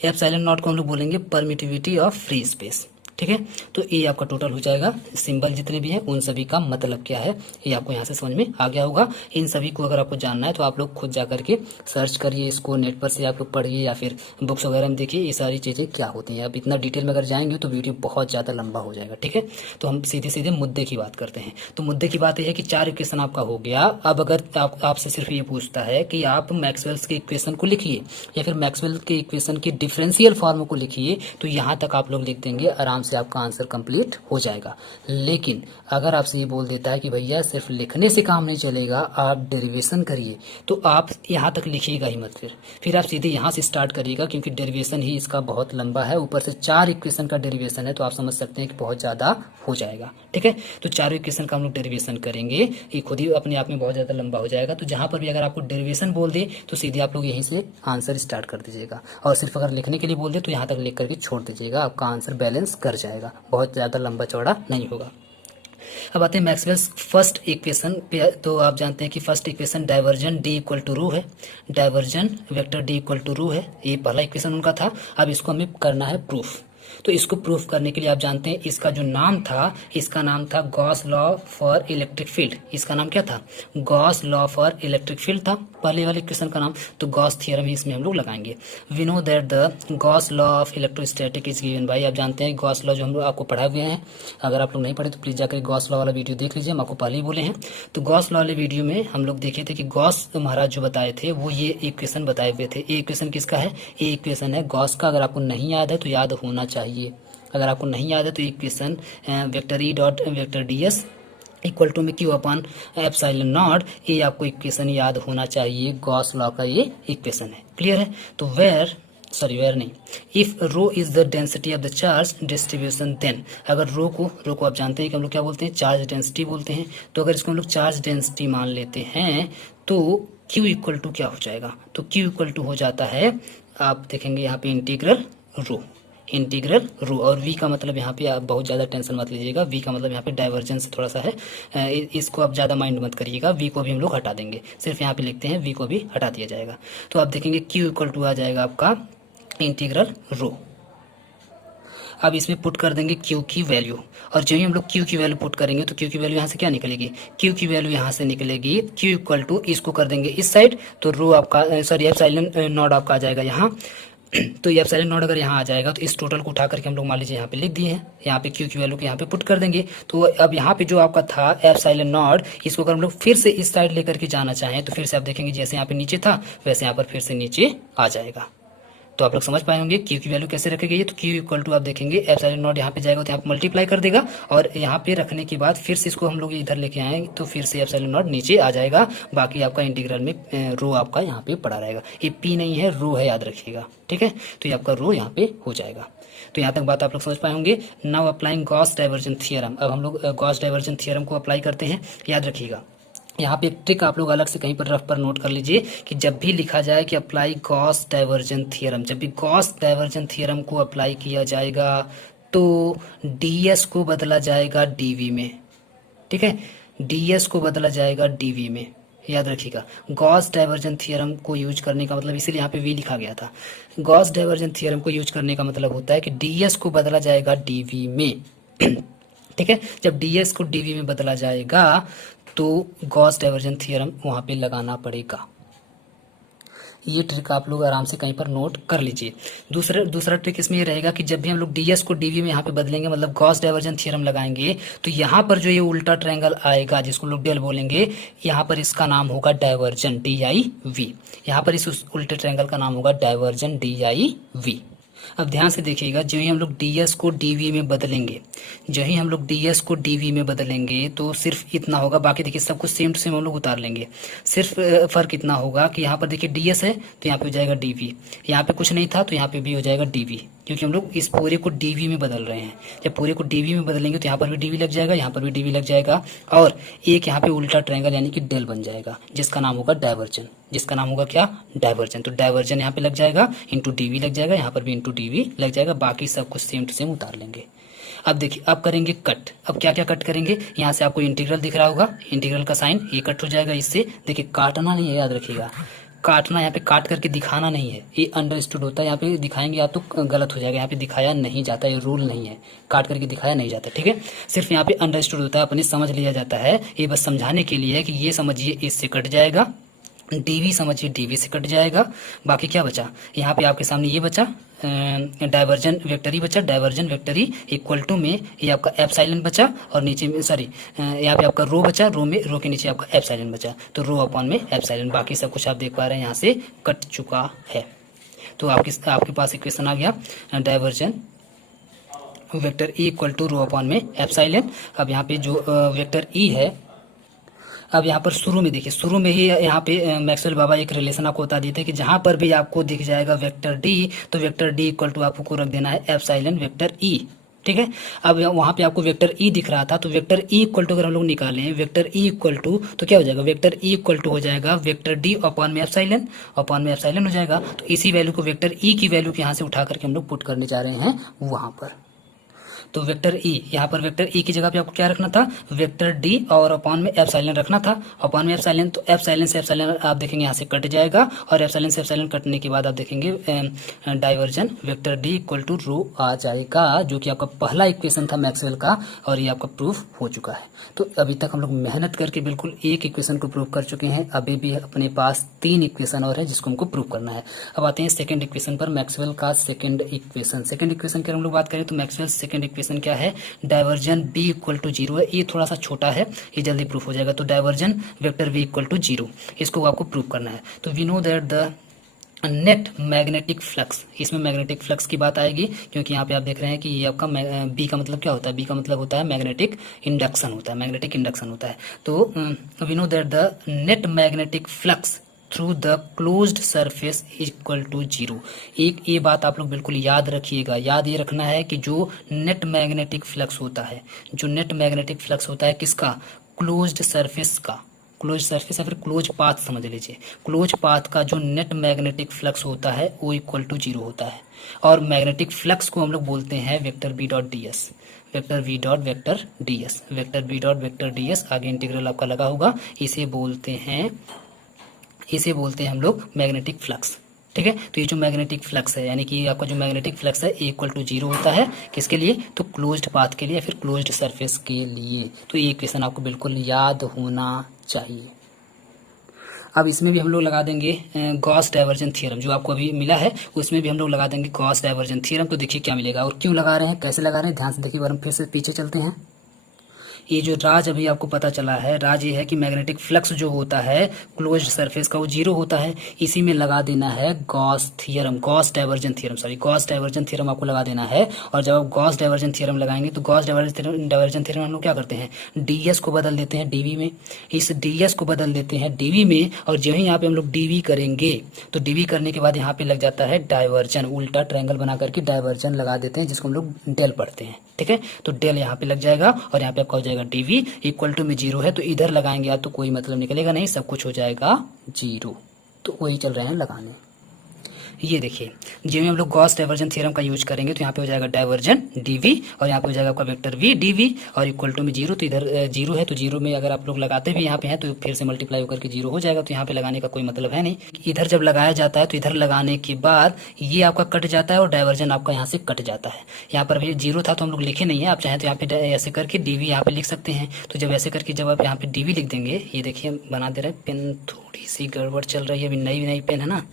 Epsilon not को हम लोग बोलेंगे परमिटिविटी ऑफ फ्री स्पेस। ठीक है, तो ये आपका टोटल हो जाएगा। सिंबल जितने भी हैं उन सभी का मतलब क्या है ये आपको यहाँ से समझ में आ गया होगा। इन सभी को अगर आपको जानना है तो आप लोग खुद जा करके सर्च करिए, इसको नेट पर से आप लोग पढ़िए या फिर बुक्स वगैरह में देखिए ये सारी चीज़ें क्या होती हैं। अब इतना डिटेल में अगर जाएंगे तो वीडियो बहुत ज़्यादा लंबा हो जाएगा। ठीक है, तो हम सीधे सीधे मुद्दे की बात करते हैं। तो मुद्दे की बात यह है कि 4 इक्वेशन आपका हो गया। अब अगर आपसे सिर्फ ये पूछता है कि आप मैक्सवेल्स के इक्वेशन को लिखिए या फिर मैक्सवेल के इक्वेशन की डिफरेंशियल फॉर्म को लिखिए, तो यहाँ तक आप लोग लिख देंगे, आराम से आपका आंसर कंप्लीट हो जाएगा। लेकिन अगर आपसे ये बोल देता है कि भैया सिर्फ लिखने से काम नहीं चलेगा, आप डेरिवेशन करिए, तो आप यहाँ तक लिखिएगा ही मत। फिर आप सीधे यहाँ से स्टार्ट करिएगा, क्योंकि डेरिवेशन ही इसका बहुत लंबा है, ऊपर से 4 इक्वेशन का डेरिवेशन है, तो आप समझ सकते हैं कि बहुत ज़्यादा हो जाएगा। ठीक है, तो 4 इक्वेशन का हम लोग डेरिवेशन करेंगे, ये खुद ही अपने आप में बहुत ज़्यादा लंबा हो जाएगा। तो जहाँ पर भी अगर आपको डेरिवेशन बोल दे तो सीधे आप लोग यहीं से आंसर स्टार्ट कर दीजिएगा, और सिर्फ अगर लिखने के लिए बोल दे तो यहाँ तक लिख करके छोड़ दीजिएगा, आपका आंसर बैलेंस कर जाएगा, बहुत ज़्यादा लंबा चौड़ा नहीं होगा। अब आते हैं मैक्सवेल्स फर्स्ट इक्वेशन पे। तो आप जानते हैं कि first equation divergence D equal to rho है, divergence vector D equal to rho है, ये पहला इक्वेशन उनका था। अब इसको हमें करना है प्रूफ। तो इसको प्रूफ करने के लिए आप जानते हैं इसका जो नाम था, इसका नाम था Gauss law for electric field. इसका नाम क्या था, Gauss law for electric field था पहले वाले इक्वेशन का नाम। तो गॉस थ्योरम ही इसमें हम लोग लगाएंगे। We know that the Gauss law of electrostatic is given by, आप जानते हैं गॉस लॉ जो हम लोग आपको पढ़ाए हुए हैं, अगर आप लोग नहीं पढ़े तो प्लीज जाकर गॉस लॉ वाला वीडियो देख लीजिए, हम आपको पहले ही बोले हैं। तो गॉस लॉ वाले वीडियो में हम लोग देखे थे कि गॉस महाराज जो बताए थे वो ये इक्वेशन बताए हुए थे। ये इक्वेशन किसका है, ये इक्वेशन है गॉस का। अगर आपको नहीं याद है तो याद होना चाहिए, अगर आपको नहीं याद है तो equation vector E dot vector D S equal to में क्यू अपॉन एप्सिलॉन नॉट, ये आपको इक्वेशन याद होना चाहिए, गॉस लॉ का ये इक्वेशन है। क्लियर है? तो वेयर नहीं, if rho is the density of the charge distribution then, अगर रो को आप जानते हैं कि हम लोग क्या बोलते हैं, चार्ज डेंसिटी बोलते हैं। तो अगर इसको हम लोग चार्ज डेंसिटी मान लेते हैं तो Q इक्वल टू क्या हो जाएगा, तो Q इक्वल टू हो जाता है, आप देखेंगे यहाँ पे इंटीग्रल रो, और V का मतलब यहाँ पे आप बहुत ज़्यादा टेंशन मत लीजिएगा, V का मतलब यहाँ पे डाइवर्जेंस थोड़ा सा है, इसको आप ज़्यादा माइंड मत करिएगा, V को भी हम लोग हटा देंगे, सिर्फ यहाँ पे लिखते हैं V को भी हटा दिया जाएगा। तो आप देखेंगे Q इक्वल टू आ जाएगा आपका इंटीग्रल रो। अब इसमें पुट कर देंगे Q की वैल्यू, और जो ही हम लोग Q की वैल्यू पुट करेंगे तो Q की वैल्यू यहाँ से क्या निकलेगी, Q की वैल्यू यहाँ से निकलेगी Q इक्वल टू, इसको कर देंगे इस साइड, तो रो आपका एप्सिलॉन नॉट आपका आ जाएगा यहाँ। तो ये एप्सिलॉन नॉट अगर यहाँ आ जाएगा तो इस टोटल को उठा करके हम लोग मान लीजिए यहाँ पे लिख दिए हैं, यहाँ पे Q की वैल्यू को यहाँ पे पुट कर देंगे। तो अब यहाँ पे जो आपका था एप्सिलॉन नॉट, इसको अगर हम लोग फिर से इस साइड लेकर के जाना चाहें तो फिर से आप देखेंगे जैसे यहाँ पे नीचे था वैसे यहाँ पर फिर से नीचे आ जाएगा। तो आप लोग समझ पाए होंगे Q की वैल्यू कैसे रखी गई है। तो Q इक्वल टू आप देखेंगे एप्सिलॉन नॉट यहाँ पे जाएगा तो यहाँ पे मल्टीप्लाई कर देगा, और यहाँ पे रखने के बाद फिर से इसको हम लोग इधर लेके आएंगे तो फिर से एप्सिलॉन नॉट नीचे आ जाएगा। बाकी आपका इंटीग्रल में रो आपका यहाँ पे पड़ा रहेगा, ये P नहीं है रो है, याद रखिएगा, ठीक है। तो ये आपका रो यहाँ पे हो जाएगा। तो यहाँ तक बात आप लोग समझ पाए होंगे। Now applying Gauss diversion theorem, अब हम लोग गॉस डाइवर्जन थ्योरम को अप्लाई करते हैं। याद रखिएगा यहाँ पे एक ट्रिक आप लोग अलग से कहीं पर रफ पर नोट कर लीजिए कि जब भी लिखा जाए कि अप्लाई गॉस डाइवर्जन थ्योरम, जब भी गॉस डाइवर्जन थ्योरम को अप्लाई किया जाएगा तो ds को बदला जाएगा dv में, ठीक है, ds को बदला जाएगा dv में। याद रखिएगा गॉस डाइवर्जन थ्योरम को यूज करने का मतलब, इसीलिए यहाँ पे v लिखा गया था। गॉस डाइवर्जन थ्योरम को यूज करने का मतलब होता है कि ds को बदला जाएगा dv में ठीक है। जब ds को dv में बदला जाएगा तो गॉस डाइवर्जन थ्योरम वहां पे लगाना पड़ेगा। ये ट्रिक आप लोग आराम से कहीं पर नोट कर लीजिए। दूसरा ट्रिक इसमें ये रहेगा कि जब भी हम लोग ds को dv में यहाँ पे बदलेंगे, मतलब गॉस डाइवर्जन थ्योरम लगाएंगे, तो यहाँ पर जो ये उल्टा ट्रायंगल आएगा जिसको लोग डेल बोलेंगे, यहाँ पर इसका नाम होगा डाइवर्जन div। यहाँ पर इस उल्टे ट्रायंगल का नाम होगा डाइवर्जन div। अब ध्यान से देखिएगा, जो ही हम लोग ds को dv में बदलेंगे, तो सिर्फ इतना होगा, बाकी देखिए सब कुछ सेम टू सेम हम लोग उतार लेंगे। सिर्फ फर्क इतना होगा कि यहाँ पर देखिए ds है तो यहाँ पे हो जाएगा dv, यहाँ पे कुछ नहीं था तो यहाँ पे भी हो जाएगा dv, क्योंकि हम लोग इस पूरे को dv में बदल रहे हैं। जब पूरे को dv में बदलेंगे तो यहाँ पर भी dv लग जाएगा, यहाँ पर भी dv लग जाएगा, और एक यहाँ पे उल्टा ट्रायंगल यानी कि डेल बन जाएगा जिसका नाम होगा डाइवर्जन, जिसका नाम होगा क्या, डाइवर्जन। तो डाइवर्जन यहाँ पे लग जाएगा, इंटू dv लग जाएगा, यहाँ पर भी इंटू dv लग जाएगा, बाकी सब कुछ सेम टू सेम उतार लेंगे। अब देखिए अब करेंगे कट। अब क्या क्या कट करेंगे, यहाँ से आपको इंटीग्रल दिख रहा होगा, इंटीग्रल का साइन ये कट हो जाएगा इससे। देखिए काटना नहीं है, याद रखिएगा काटना, यहाँ पे काट करके दिखाना नहीं है, ये अंडरस्टूड होता है। यहाँ पे दिखाएंगे आप तो गलत हो जाएगा, यहाँ पे दिखाया नहीं जाता, ये रूल नहीं है, काट करके दिखाया नहीं जाता, ठीक है। सिर्फ यहाँ पे अंडरस्टूड होता है, अपने समझ लिया जाता है। ये बस समझाने के लिए है कि ये समझिए इससे कट जाएगा, dv समझिए dv से कट जाएगा। बाकी क्या बचा, यहाँ पे आपके सामने ये बचा डाइवर्जन वेक्टर ही बचा, divergence vector D equal to में ये आपका एप्सिलॉन बचा, और नीचे में सॉरी यहाँ पे आपका रो बचा, रो के नीचे आपका एप्सिलॉन बचा, तो रो अपॉन में एप्सिलॉन। बाकी सब कुछ आप देख पा रहे हैं यहाँ से कट चुका है। तो आपके पास इक्वेशन आ गया divergence vector E equal to rho upon में एप्सिलॉन। अब यहाँ पे जो वेक्टर ई है, अब यहाँ पर शुरू में देखिए, शुरू में ही यहाँ पे मैक्सवेल बाबा एक रिलेशन आपको बता दिए थे कि जहां पर भी आपको दिख जाएगा वेक्टर डी, तो वेक्टर डी इक्वल टू आपको रख देना है एप्सिलॉन वेक्टर ई, ठीक है। अब वहां पे आपको वेक्टर ई दिख रहा था, तो वेक्टर ई इक्वल टू अगर हम लोग निकालें वेक्टर ई इक्वल टू, तो क्या हो जाएगा, वेक्टर ई इक्वल टू हो जाएगा वेक्टर डी अपॉन में एप्सिलॉन हो जाएगा। तो इसी वैल्यू को वेक्टर ई की वैल्यू के यहाँ से उठा करके हम लोग पुट करने जा रहे हैं वहां पर। तो वेक्टर ई, यहाँ पर वेक्टर ई की जगह पे आपको क्या रखना था, वेक्टर डी और अपॉन में एप्सिलॉन रखना था, अपॉन में एप्सिलॉन। तो एप्सिलॉन से एप्सिलॉन आप देखेंगे यहाँ से कट जाएगा, और एप्सिलॉन से एप्सिलॉन कटने के बाद आप देखेंगे divergence vector D equal to rho आ जाएगा, जो कि आपका पहला इक्वेशन था मैक्सवेल का, और ये आपका प्रूफ हो चुका है। तो अभी तक हम लोग मेहनत करके बिल्कुल एक इक्वेशन को प्रूव कर चुके हैं, अभी भी अपने पास 3 इक्वेशन और है जिसको हमको प्रूव करना है। अब आते हैं सेकंड इक्वेशन पर, मैक्सवेल का सेकंड इक्वेशन की हम लोग बात करें तो मैक्सवेल सेकंड इक्वेशन क्या है, डाइवर्जन b इक्वल टू 0 है। ये थोड़ा सा छोटा है, ये जल्दी प्रूफ हो जाएगा। तो divergence vector v equal to 0, इसको आपको प्रूफ करना है। तो we know that the net magnetic flux, इसमें मैग्नेटिक फ्लक्स की बात आएगी, क्योंकि यहाँ पे आप देख रहे हैं कि ये आपका बी का मतलब क्या होता है, बी का मतलब होता है मैग्नेटिक इंडक्शन होता है, मैग्नेटिक इंडक्शन होता है। तो we know that the net magnetic flux through the closed surface equal to zero. एक ये बात आप लोग बिल्कुल याद रखिएगा, याद ये रखना है कि जो नेट मैग्नेटिक फ्लक्स होता है, जो नेट मैग्नेटिक फ्लक्स होता है किसका, क्लोज्ड सरफेस का, क्लोज सरफेस या फिर क्लोज पाथ समझ लीजिए, क्लोज पाथ का जो नेट मैग्नेटिक फ्लक्स होता है वो इक्वल टू जीरो होता है। और मैग्नेटिक फ्लक्स को हम लोग बोलते हैं vector B dot D S, vector V dot vector D S, vector B dot vector D S, आगे इंटीग्रल आपका लगा होगा, इसे बोलते हैं हम लोग मैग्नेटिक फ्लक्स। ठीक है, तो ये जो मैग्नेटिक फ्लक्स है, यानी कि आपका जो मैग्नेटिक फ्लक्स है इक्वल टू जीरो होता है, किसके लिए, तो क्लोज्ड पाथ के लिए या फिर क्लोज्ड सरफेस के लिए। तो ये इक्वेशन आपको बिल्कुल याद होना चाहिए। अब इसमें भी हम लोग लगा देंगे गॉस डाइवर्जन थ्योरम, जो आपको अभी मिला है उसमें भी हम लोग लगा देंगे गॉस डाइवर्जन थ्योरम। तो देखिए क्या मिलेगा और क्यों लगा रहे हैं, कैसे लगा रहे हैं, ध्यान से देखिए। बार हम फिर से पीछे चलते हैं। ये जो राज अभी आपको पता चला है, राज ये है कि मैग्नेटिक फ्लक्स जो होता है क्लोज्ड सरफेस का वो जीरो होता है। इसी में लगा देना है Gauss theorem, Gauss diversion theorem, sorry Gauss diversion theorem आपको लगा देना है। और जब आप गॉस डाइवर्जन थ्योरम लगाएंगे तो गॉस डाइवर्जन थ्योरम हम लोग क्या करते हैं, डीएस को बदल देते हैं डीवी में, इस डीएस को बदल देते हैं डीवी में, और जो ही यहाँ पे हम लोग डीवी करेंगे तो डीवी करने के बाद यहाँ पे लग जाता है डाइवर्जन, उल्टा ट्रायंगल बना करके डाइवर्जन लगा देते हैं, जिसको हम लोग डेल पढ़ते हैं। ठीक है, तो डेल यहाँ पे लग जाएगा और यहाँ पे आपका हो जाएगा डीवी इक्वल टू में जीरो है, तो इधर लगाएंगे आप तो कोई मतलब निकलेगा नहीं, सब कुछ हो जाएगा जीरो। तो वही चल रहे हैं लगाने। ये देखिए, जो हम लोग गॉस डाइवर्जन थ्योरम का यूज करेंगे तो यहाँ पे हो जाएगा डाइवर्जन डीवी और यहाँ पे हो जाएगा आपका वेक्टर वी डीवी और इक्वल टू में जीरो। तो इधर जीरो है, तो जीरो में अगर आप लोग लगाते भी यहाँ पे हैं तो फिर से मल्टीप्लाई होकर के जीरो हो जाएगा, तो यहाँ पे लगाने का कोई मतलब है नहीं। इधर जब लगाया जाता है तो इधर लगाने के बाद ये आपका कट जाता है और डाइवर्जन आपका यहाँ से कट जाता है। यहाँ पर भी जीरो था तो हम लोग लिखे नहीं है, आप चाहें तो यहाँ पे ऐसे करके डीवी यहाँ पे लिख सकते हैं। तो जब ऐसे करके जब आप यहाँ पे डीवी लिख देंगे, ये देखिए बना दे रहे हैं, पेन थोड़ी सी गड़बड़ चल रही है, अभी नई पेन है ना,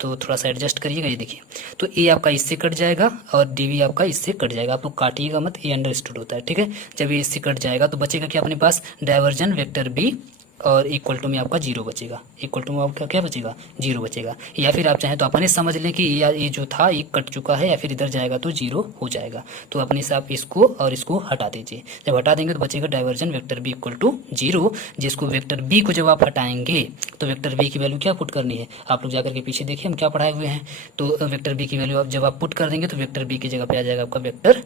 तो थोड़ा सा एडजस्ट करिएगा। ये देखिए, तो ए आपका इससे कट जाएगा और डीवी आपका इससे कट जाएगा, आप लोग काटिएगा मत, ये अंडरस्टूड होता है। ठीक है, जब ये इससे कट जाएगा तो बचेगा क्या अपने पास, डाइवर्जन वेक्टर बी और इक्वल टू में आपका जीरो बचेगा, इक्वल टू में आपका क्या बचेगा, जीरो बचेगा। या फिर आप चाहें तो अपने समझ लें कि ये जो था ये कट चुका है, या फिर इधर जाएगा तो जीरो हो जाएगा। तो अपने से आप इसको और इसको हटा दीजिए, जब हटा देंगे तो बचेगा divergence vector B equal to zero, जिसको वेक्टर बी को जब आप हटाएंगे तो वेक्टर बी की वैल्यू क्या पुट करनी है, आप लोग जाकर के पीछे देखिए हम क्या पढ़ाए हुए हैं। तो वेक्टर बी की वैल्यू आप जब आप पुट कर देंगे तो वेक्टर बी की जगह पे आ जाएगा आपका वेक्टर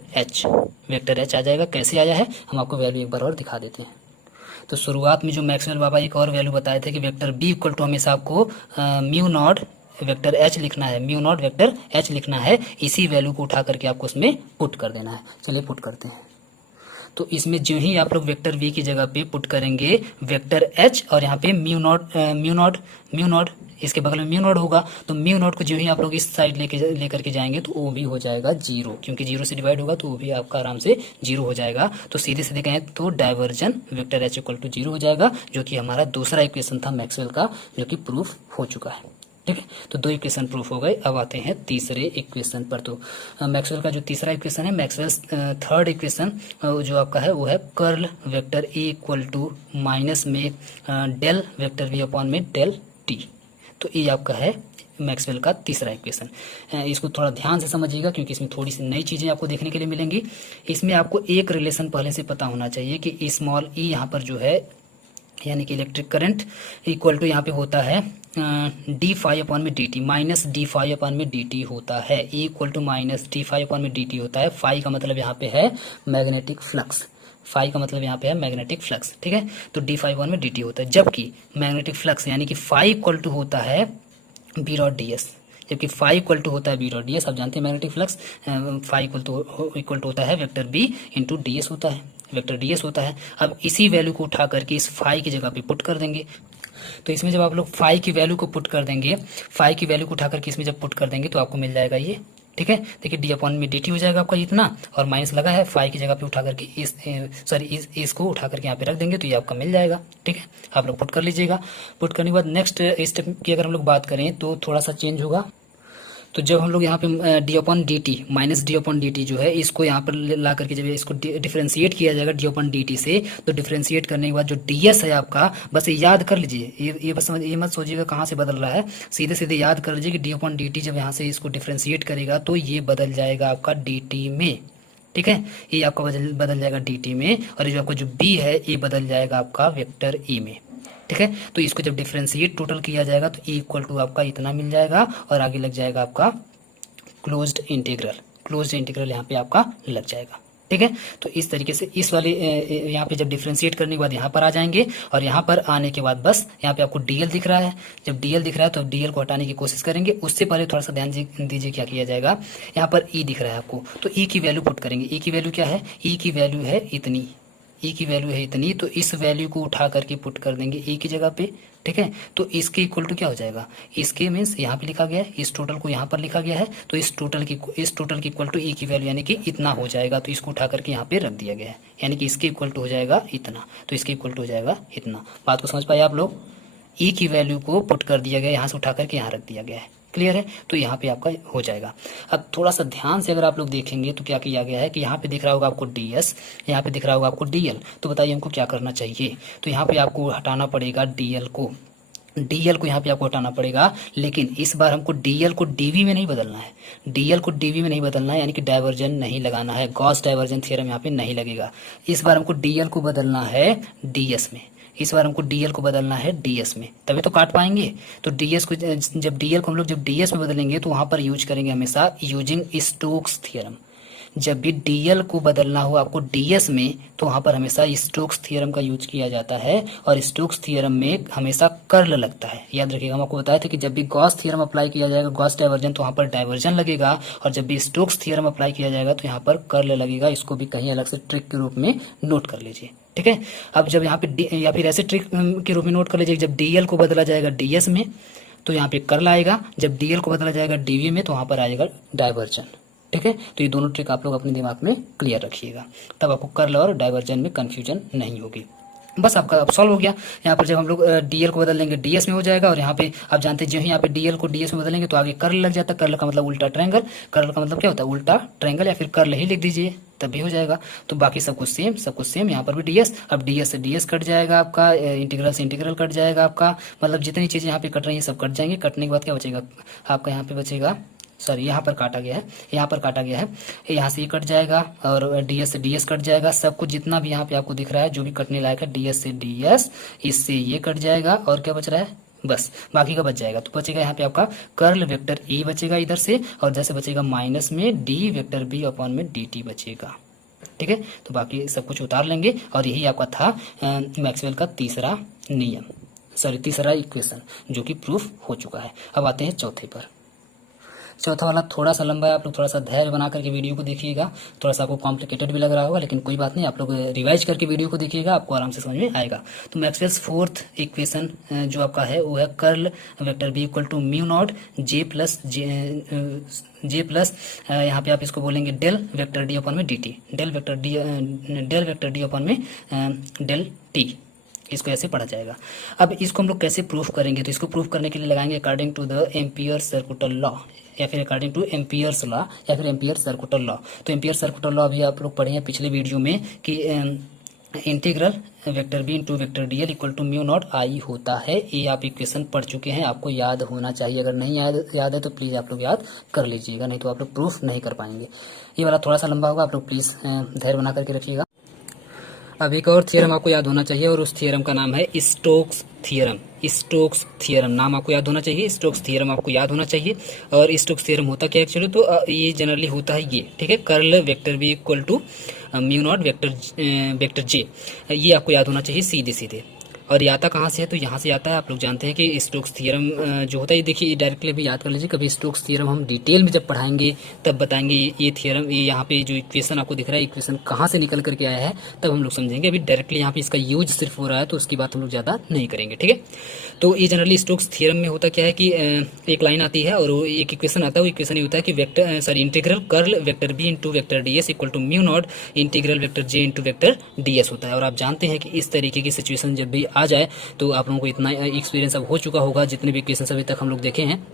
एच आ जाएगा। कैसे आया है हम आपको वैल्यू एक बार और दिखा देते हैं। तो शुरुआत में जो मैक्सवेल बाबा एक और वैल्यू बताए थे कि वेक्टर बी इक्वल टू हमेशा आपको म्यू नॉट वेक्टर एच लिखना है, म्यू नॉट वेक्टर एच लिखना है, इसी वैल्यू को उठा करके आपको उसमें पुट कर देना है। चलिए पुट करते हैं। तो इसमें जो ही आप लोग वेक्टर वी की जगह पे पुट करेंगे वेक्टर एच और यहाँ पे म्यू नॉट इसके बगल में म्यू नॉट होगा, तो म्यू नॉट को जो ही आप लोग इस साइड लेकर के जाएंगे तो वो भी हो जाएगा जीरो, क्योंकि जीरो से डिवाइड होगा तो वो भी आपका आराम से जीरो हो जाएगा। तो सीधे सीधे कहें तो divergence vector H equal to zero हो जाएगा, जो कि हमारा दूसरा इक्वेशन था मैक्सवेल का, जो कि प्रूफ हो चुका है। ठीक है, तो दो इक्वेशन प्रूफ हो गए। अब आते हैं तीसरे इक्वेशन पर। तो मैक्सवेल का जो तीसरा इक्वेशन है, मैक्सवेल थर्ड इक्वेशन जो आपका है वो है curl vector A equal to minus में डेल वेक्टर वी अपॉन में डेल टी। तो ये आपका है मैक्सवेल का तीसरा इक्वेशन। इसको थोड़ा ध्यान से समझिएगा क्योंकि इसमें थोड़ी सी नई चीजें आपको देखने के लिए मिलेंगी। इसमें आपको एक रिलेशन पहले से पता होना चाहिए कि स्मॉल ई यहाँ पर जो है यानी कि इलेक्ट्रिक करंट इक्वल टू यहाँ पे होता है डी फाई अपॉन में D T, minus D phi upon में डी टी होता है, E equal to minus D phi upon में डी टी होता है। फाई का मतलब यहाँ पे है मैग्नेटिक फ्लक्स, फाई का मतलब यहाँ पे है मैग्नेटिक फ्लक्स। ठीक है, तो डी फाई अपॉन में डी टी होता है, जबकि मैग्नेटिक फ्लक्स यानी कि फाई इक्वल टू होता है बी डॉट डी एस, जबकि फाई इक्वल टू होता है बी डॉट डी एस। आप जानते हैं magnetic flux phi equal to होता है vector B into D S होता है, वेक्टर डी एस होता है। अब इसी वैल्यू को उठा करके इस फाई की जगह पे पुट कर देंगे। तो इसमें जब आप लोग फाई की वैल्यू को पुट कर देंगे, फाई की वैल्यू को उठा करके इसमें जब पुट कर देंगे तो आपको मिल जाएगा ये। ठीक है, देखिए डी अपॉन में डी टी हो जाएगा आपका इतना, और माइनस लगा है फाई की जगह पे उठा करके इसको उठा करके यहाँ पे रख देंगे तो ये आपका मिल जाएगा। ठीक है, आप लोग पुट कर लीजिएगा। पुट करने के बाद नेक्स्ट स्टेप की अगर हम लोग बात करें तो थोड़ा सा चेंज होगा। तो जब हम लोग यहाँ पे D upon D T minus D upon D T जो है इसको यहाँ पर ला करके जब इसको डिफ्रेंशिएट किया जाएगा डी अपॉन डी टी से, तो डिफ्रेंशिएट करने के बाद जो डी एस है आपका, बस याद कर लीजिए, ये बस समझ, ये मत सोचिएगा कहाँ से बदल रहा है, सीधे सीधे याद कर लीजिए कि डी अपॉन डी टी जब यहाँ से इसको डिफ्रेंशिएट करेगा तो ये बदल जाएगा आपका डी टी में। ठीक है, ये आपका बदल जाएगा डी टी में, और ये जो आपका जो बी है ये बदल जाएगा आपका वेक्टर ई में। ठीक है, तो इसको जब डिफ्रेंशिएट टोटल किया जाएगा तो ई इक्वल टू आपका इतना मिल जाएगा, और आगे लग जाएगा आपका क्लोज्ड इंटीग्रल यहाँ पे आपका लग जाएगा। ठीक है, तो इस तरीके से इस वाले यहाँ पे जब डिफ्रेंशिएट करने के बाद यहाँ पर आ जाएंगे, और यहाँ पर आने के बाद बस यहाँ पे आपको डीएल दिख रहा है, जब डीएल दिख रहा है तो डीएल को हटाने की कोशिश करेंगे। उससे पहले थोड़ा सा ध्यान दीजिए क्या किया जाएगा, यहाँ पर ई दिख रहा है आपको, तो ई की वैल्यू पुट करेंगे। ई की वैल्यू क्या है, ई की वैल्यू है इतनी, ई की वैल्यू है इतनी, तो इस वैल्यू को उठा करके पुट कर देंगे ई की जगह पे। ठीक है, तो इसके इक्वल टू क्या हो जाएगा, इसके मीन्स यहाँ पे लिखा गया है, इस टोटल को यहाँ पर लिखा गया है, तो इस टोटल की इक्वल टू ई की वैल्यू यानी कि इतना हो जाएगा, तो इसको उठा करके यहाँ पे रख दिया गया है, यानी कि इसके इक्वल टू हो जाएगा इतना, तो इसके इक्वल टू हो जाएगा इतना। बात को समझ पाए आप लोग, ई की वैल्यू को पुट कर दिया गया, यहाँ से उठा करके यहाँ रख दिया गया है। क्लियर है, तो यहाँ पे आपका हो जाएगा। अब थोड़ा सा ध्यान से अगर आप लोग देखेंगे तो क्या किया गया है कि यहाँ पे दिख रहा होगा आपको ds, यहाँ पे दिख रहा होगा आपको dl, तो बताइए हमको क्या करना चाहिए। तो यहाँ पे आपको हटाना पड़ेगा dl को यहाँ पे आपको हटाना पड़ेगा, लेकिन इस बार हमको dl को dv में नहीं बदलना है, dl को dv में नहीं बदलना है, यानी कि डाइवर्जन नहीं लगाना है, गॉस डाइवर्जन थ्योरम यहाँ पे नहीं लगेगा। इस बार हमको dl को बदलना है ds में, इस बार हमको dl को बदलना है ds में, तभी तो काट पाएंगे। तो ds को जब dl को हम लोग जब ds में बदलेंगे तो वहां पर यूज करेंगे हमेशा यूजिंग स्टोक्स थ्योरम। जब भी dl को बदलना हो आपको ds में तो वहां पर हमेशा स्टोक्स थ्योरम का यूज किया जाता है, और स्टोक्स थ्योरम में हमेशा कर्ल लगता है। याद रखिएगा, हम आपको बताया था कि जब भी गॉस थ्योरम अप्लाई किया जाएगा, गॉस डाइवर्जन, तो वहां पर डाइवर्जन लगेगा, और जब भी स्टोक्स थ्योरम अप्लाई किया जाएगा तो यहाँ पर कर्ल लगेगा। इसको भी कहीं अलग से ट्रिक के रूप में नोट कर लीजिए। ठीक है, अब जब यहाँ पे या फिर ऐसे ट्रिक के रूप में नोट कर लीजिए, जब dl को बदला जाएगा ds में तो यहाँ पे कर्ल आएगा, जब dl को बदला जाएगा dv में तो वहां पर आएगा डाइवर्जन। ठीक है, तो ये दोनों ट्रिक आप लोग अपने दिमाग में क्लियर रखिएगा, तब आपको कर्ल और डाइवर्जन में कंफ्यूजन नहीं होगी। बस आपका अब सॉल्व हो गया। यहाँ पर जब हम लोग dl को बदल देंगे ds में हो जाएगा, और यहाँ पे आप जानते हैं जो ही यहाँ पे dl को ds में बदलेंगे तो आगे कर्ल लग जाता है। कर्ल का मतलब उल्टा ट्रायंगल, कर्ल का मतलब क्या होता है, उल्टा ट्रायंगल, या फिर कर्ल ही लिख दीजिए तब भी हो जाएगा। तो बाकी सब कुछ सेम यहाँ पर भी ds, अब ds से ds कट जाएगा आपका, इंटीग्रल से इंटीग्रल कट जाएगा आपका, मतलब जितनी चीजें यहाँ पे कट रही है सब कट जाएंगे। कटने के बाद क्या बचेगा आपका, यहाँ पे बचेगा, सॉरी यहाँ पर काटा गया है, यहाँ पर काटा गया है, यहाँ से ये कट जाएगा, और ds से ds कट जाएगा। सब कुछ जितना भी यहाँ पे आपको दिख रहा है जो भी कटने लायक है, ds से ds, इससे ये कट जाएगा, और क्या बच रहा है, बस बाकी का बच जाएगा। तो बचेगा यहाँ पे आपका कर्ल वेक्टर ए बचेगा इधर से, और इधर से बचेगा माइनस में डी वेक्टर बी अपॉन में डी टी बचेगा। ठीक है, तो बाकी सब कुछ उतार लेंगे, और यही आपका था मैक्सवेल का तीसरा इक्वेशन जो कि प्रूफ हो चुका है। अब आते हैं चौथे पर। चौथा वाला थोड़ा सा लंबा है, आप लोग थोड़ा सा धैर्य बना करके वीडियो को देखिएगा। थोड़ा सा आपको कॉम्प्लिकेटेड भी लग रहा होगा, लेकिन कोई बात नहीं, आप लोग रिवाइज करके वीडियो को देखिएगा, आपको आराम से समझ में आएगा। तो मैक्सवेल्स फोर्थ इक्वेशन जो आपका है वो है curl vector B equal to mu naught J plus यहाँ पे आप इसको बोलेंगे डेल वेक्टर डी अपॉन में D T, del vector D upon में डेल टी, इसको ऐसे पढ़ा जाएगा। अब इसको हम लोग कैसे प्रूफ करेंगे, तो इसको प्रूफ करने के लिए लगाएंगे according to the Ampere circular law, या फिर अकॉर्डिंग टू एम्पियर्स लॉ, या फिर एम्पियर सर्कुलर लॉ। तो एम्पियर सर्कुलर लॉ अभी आप लोग पढ़े हैं पिछले वीडियो में कि integral vector B into vector D L equal to mu naught I होता है। ये आप इक्वेशन पढ़ चुके हैं, आपको याद होना चाहिए। अगर नहीं याद है तो प्लीज़ आप लोग याद कर लीजिएगा, नहीं तो आप लोग प्रूफ नहीं कर पाएंगे। ये वाला थोड़ा सा लंबा होगा, आप लोग प्लीज़ धैर्य बना करके रखिएगा। अब एक और थियरम आपको याद होना चाहिए, और उस थियरम का नाम है स्टोक्स थ्योरम। स्टोक्स थ्योरम नाम आपको याद होना चाहिए, स्टोक्स थ्योरम आपको याद होना चाहिए। और स्टोक्स थ्योरम होता क्या एक्चुअली, तो ये जनरली होता है ये, ठीक है, curl vector B equal to mu naught vector J, ये आपको याद होना चाहिए सीधे सीधे। और ये आता कहाँ से है, तो यहाँ से आता है। आप लोग जानते हैं कि स्टोक्स थ्योरम जो होता है, ये देखिए डायरेक्टली भी याद कर लीजिए। कभी स्टोक्स थ्योरम हम डिटेल में जब पढ़ाएंगे तब बताएंगे ये थ्योरम, ये यहाँ पे जो इक्वेशन आपको दिख रहा है, इक्वेशन कहाँ से निकल करके आया है तब हम लोग समझेंगे। अभी डायरेक्टली यहाँ पे इसका यूज सिर्फ हो रहा है, तो उसकी बात हम लोग ज़्यादा नहीं करेंगे, ठीक है। तो ये जनरली स्टोक्स थ्योरम में होता क्या है कि एक लाइन आती है और एक इक्वेशन आता है। वो इक्वेशन ये होता है कि integral curl vector B into vector D S equal to mu naught integral vector J into vector D S होता है। और आप जानते हैं कि इस तरीके की सिचुएशन जब भी आ जाए तो आप लोगों को इतना एक्सपीरियंस अब हो चुका होगा, जितने भी इक्वेशन अभी तक हम लोग देखे हैं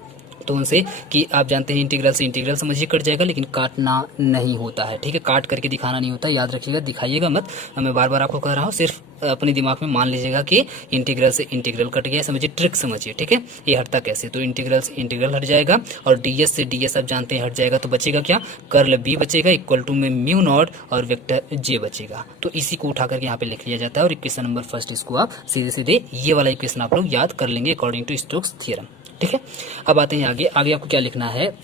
तो उनसे कि आप जानते हैं इंटीग्रल से इंटीग्रल समझिए कट जाएगा, लेकिन काटना नहीं होता है, ठीक है, काट करके दिखाना नहीं होता, याद रखिएगा, दिखाइएगा मत। मैं बार बार आपको कह रहा हूँ, सिर्फ अपने दिमाग में मान लीजिएगा कि इंटीग्रल से इंटीग्रल कट गया, समझिए, ट्रिक समझिए, ठीक है। ये हटता कैसे, तो इंटीग्रल से इंटीग्रल हट जाएगा और डीएस से डीएस आप जानते हैं हट जाएगा, तो बचेगा क्या, कर्ल बी बचेगा इक्वल टू में म्यू नॉट और वेक्टर जे बचेगा। तो इसी को उठा करके यहाँ पे लिख लिया जाता है और इक्वेशन नंबर फर्स्ट इसको आप सीधे सीधे ये वाला इक्वेशन आप लोग याद कर लेंगे अकॉर्डिंग टू स्टोक्स थ्योरम, ठीक है। अब आते हैं आगे। आगे आपको क्या लिखना है,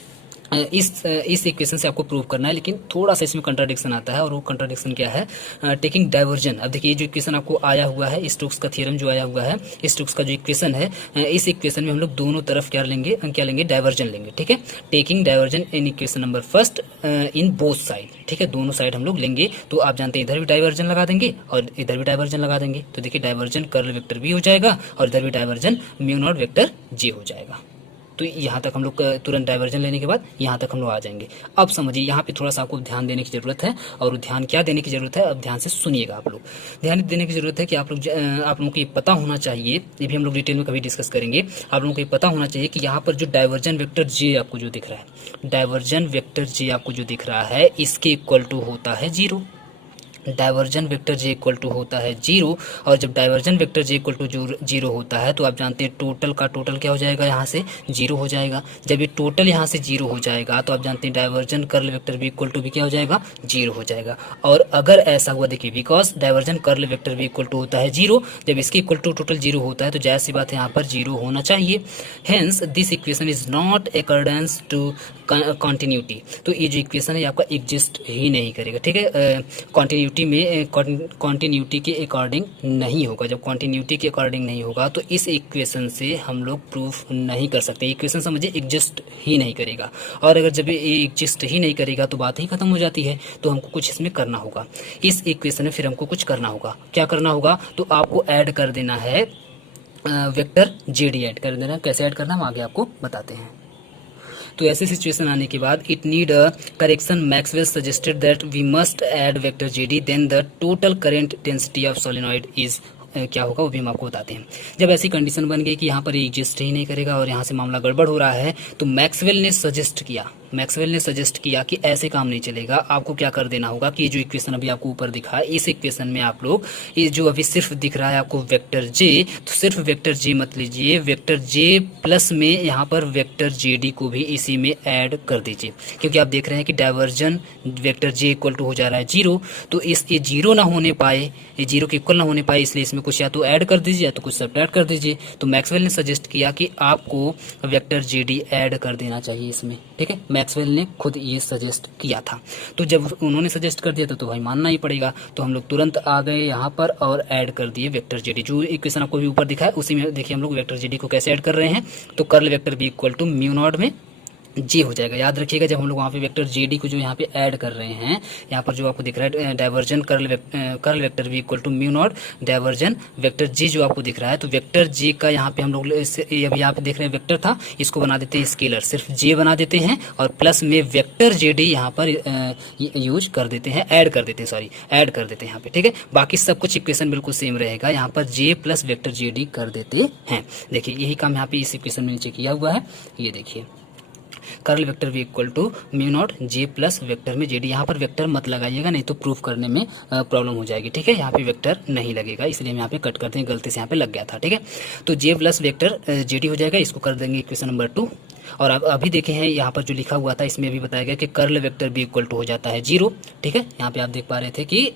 इस इक्वेशन से आपको प्रूव करना है, लेकिन थोड़ा सा इसमें कंट्राडिक्शन आता है, और वो कंट्राडिक्शन क्या है, टेकिंग डाइवर्जन। अब देखिए, जो इक्वेशन आपको आया हुआ है, स्टोक्स का थ्योरम जो आया हुआ है, स्टोक्स का जो इक्वेशन है, इस इक्वेशन में हम लोग दोनों तरफ क्या लेंगे, डाइवर्जन लेंगे, ठीक है। Taking diversion in equation number first in both side, ठीक है, दोनों साइड हम लोग लेंगे। तो आप जानते हैं इधर भी डाइवर्जन लगा देंगे और इधर भी डाइवर्जन लगा देंगे, तो देखिए डाइवर्जन कर्ल वेक्टर बी हो जाएगा और इधर भी डाइवर्जन म्यू नॉट वेक्टर जे हो जाएगा। तो यहाँ तक हम लोग तुरंत डाइवर्जन लेने के बाद यहाँ तक हम लोग आ जाएंगे। अब समझिए, यहाँ पे थोड़ा सा आपको ध्यान देने की जरूरत है, और ध्यान क्या देने की जरूरत है, अब ध्यान से सुनिएगा आप लोग। ध्यान देने की जरूरत है कि आप लोगों को ये पता होना चाहिए, ये भी हम लोग डिटेल में कभी डिस्कस करेंगे। आप लोगों को ये पता होना चाहिए कि यहाँ पर जो डाइवर्जन वेक्टर जे आपको जो दिख रहा है, डाइवर्जन वेक्टर जे आपको जो दिख रहा है, इसके इक्वल टू होता है zero. Divergence vector J equal to होता है जीरो, और जब divergence vector J equal to zero होता है तो आप जानते हैं टोटल का टोटल क्या हो जाएगा, यहाँ से जीरो हो जाएगा। जब ये टोटल यहाँ से जीरो हो जाएगा तो आप जानते हैं divergence curl vector B equal to भी क्या हो जाएगा, जीरो हो जाएगा। और अगर ऐसा हुआ, देखिए, because divergence curl vector B equal to होता है जीरो, जब इसके इक्वल टू टोटल जीरो होता है तो जाहिर सी बात है यहाँ पर जीरो होना चाहिए। Hence this equation is not accordance to continuity. तो ये जो इक्वेशन है आपका एग्जिस्ट ही नहीं करेगा, ठीक है, कॉन्टिन्यूटी के अकॉर्डिंग नहीं होगा। जब कॉन्टिन्यूटी के अकॉर्डिंग नहीं होगा तो इस इक्वेशन से हम लोग प्रूफ नहीं कर सकते। इक्वेशन समझिए एग्जिस्ट ही नहीं करेगा, और अगर जब ये एग्जिस्ट ही नहीं करेगा तो बात ही खत्म हो जाती है। तो हमको कुछ इसमें करना होगा, इस इक्वेशन में फिर हमको कुछ करना होगा। क्या करना होगा, तो आपको ऐड कर देना है वेक्टर जेडी, ऐड कर देना। कैसे ऐड करना हम आगे आपको बताते हैं। तो ऐसे सिचुएशन आने के बाद it need a correction, Maxwell suggested that we must add vector JD, then the total current density of solenoid is क्या होगा वो भी हम आपको बताते हैं। जब ऐसी कंडीशन बन गई कि यहाँ पर एग्जिस्ट ही नहीं करेगा और यहाँ से मामला गड़बड़ हो रहा है, तो मैक्सवेल ने सजेस्ट किया कि ऐसे काम नहीं चलेगा। आपको क्या कर देना होगा कि ये जो इक्वेशन अभी आपको ऊपर दिखा है, इस इक्वेशन में आप लोग ये जो अभी सिर्फ दिख रहा है आपको वेक्टर जे, तो सिर्फ वेक्टर जे मत लीजिए, वेक्टर जे प्लस में यहाँ पर वेक्टर जेडी को भी इसी में ऐड कर दीजिए, क्योंकि आप देख रहे हैं कि divergence vector J equal to हो जा रहा है जीरो। तो ये जीरो ना होने पाए, ये जीरो के इक्वल ना होने पाए, इसलिए इसमें कुछ या तो ऐड कर दीजिए या तो कुछ सब्ट्रैक्ट कर दीजिए। तो मैक्सवेल ने सजेस्ट किया कि आपको वेक्टर जेडी ऐड कर देना चाहिए इसमें, ठीक है। मैक्सवेल ने खुद ये सजेस्ट किया था, तो जब उन्होंने सजेस्ट कर दिया तो भाई मानना ही पड़ेगा। तो हम लोग तुरंत आ गए यहाँ पर और ऐड कर दिए वेक्टर जेडी। जो इक्वेशन आपको भी ऊपर दिखा है उसी में देखिए हम लोग वेक्टर जेडी को कैसे ऐड कर रहे हैं। तो curl vector B equal to mu naught में जी हो जाएगा। याद रखिएगा, जब हम लोग वहाँ पे वेक्टर जेडी को जो यहाँ पे ऐड कर रहे हैं, यहाँ पर जो आपको दिख रहा है divergence curl vector B equal to mu naught divergence vector J जो आपको दिख रहा है, तो वेक्टर जे का यहाँ पे हम लोग अभी यहाँ पे देख रहे हैं वेक्टर था, इसको बना देते हैं स्केलर, सिर्फ जे बना देते हैं और प्लस में वेक्टर जेडी यहाँ पर यूज कर देते हैं, ऐड कर देते हैं यहाँ पे, ठीक है। बाकी सब कुछ इक्वेशन बिल्कुल सेम रहेगा, यहाँ पर जे प्लस वेक्टर जेडी कर देते हैं। देखिए यही काम यहाँ पे इस इक्वेशन में नीचे किया हुआ है, ये देखिए curl vector B equal to mu naught J plus vector में जेडी। यहाँ पर वेक्टर मत लगाइएगा, नहीं तो प्रूफ करने में प्रॉब्लम हो जाएगी, ठीक है। यहाँ पे वेक्टर नहीं लगेगा, इसलिए हम यहाँ पे कट करते हैं, गलती से यहाँ पे लग गया था, ठीक है। तो जे प्लस वेक्टर जेडी हो जाएगा, इसको कर देंगे इक्वेशन नंबर 2। और अब अभी देखे हैं यहाँ पर जो लिखा हुआ था इसमें भी बताया गया कि curl vector B equal to हो जाता है जीरो, ठीक है। यहाँ पे आप देख पा रहे थे कि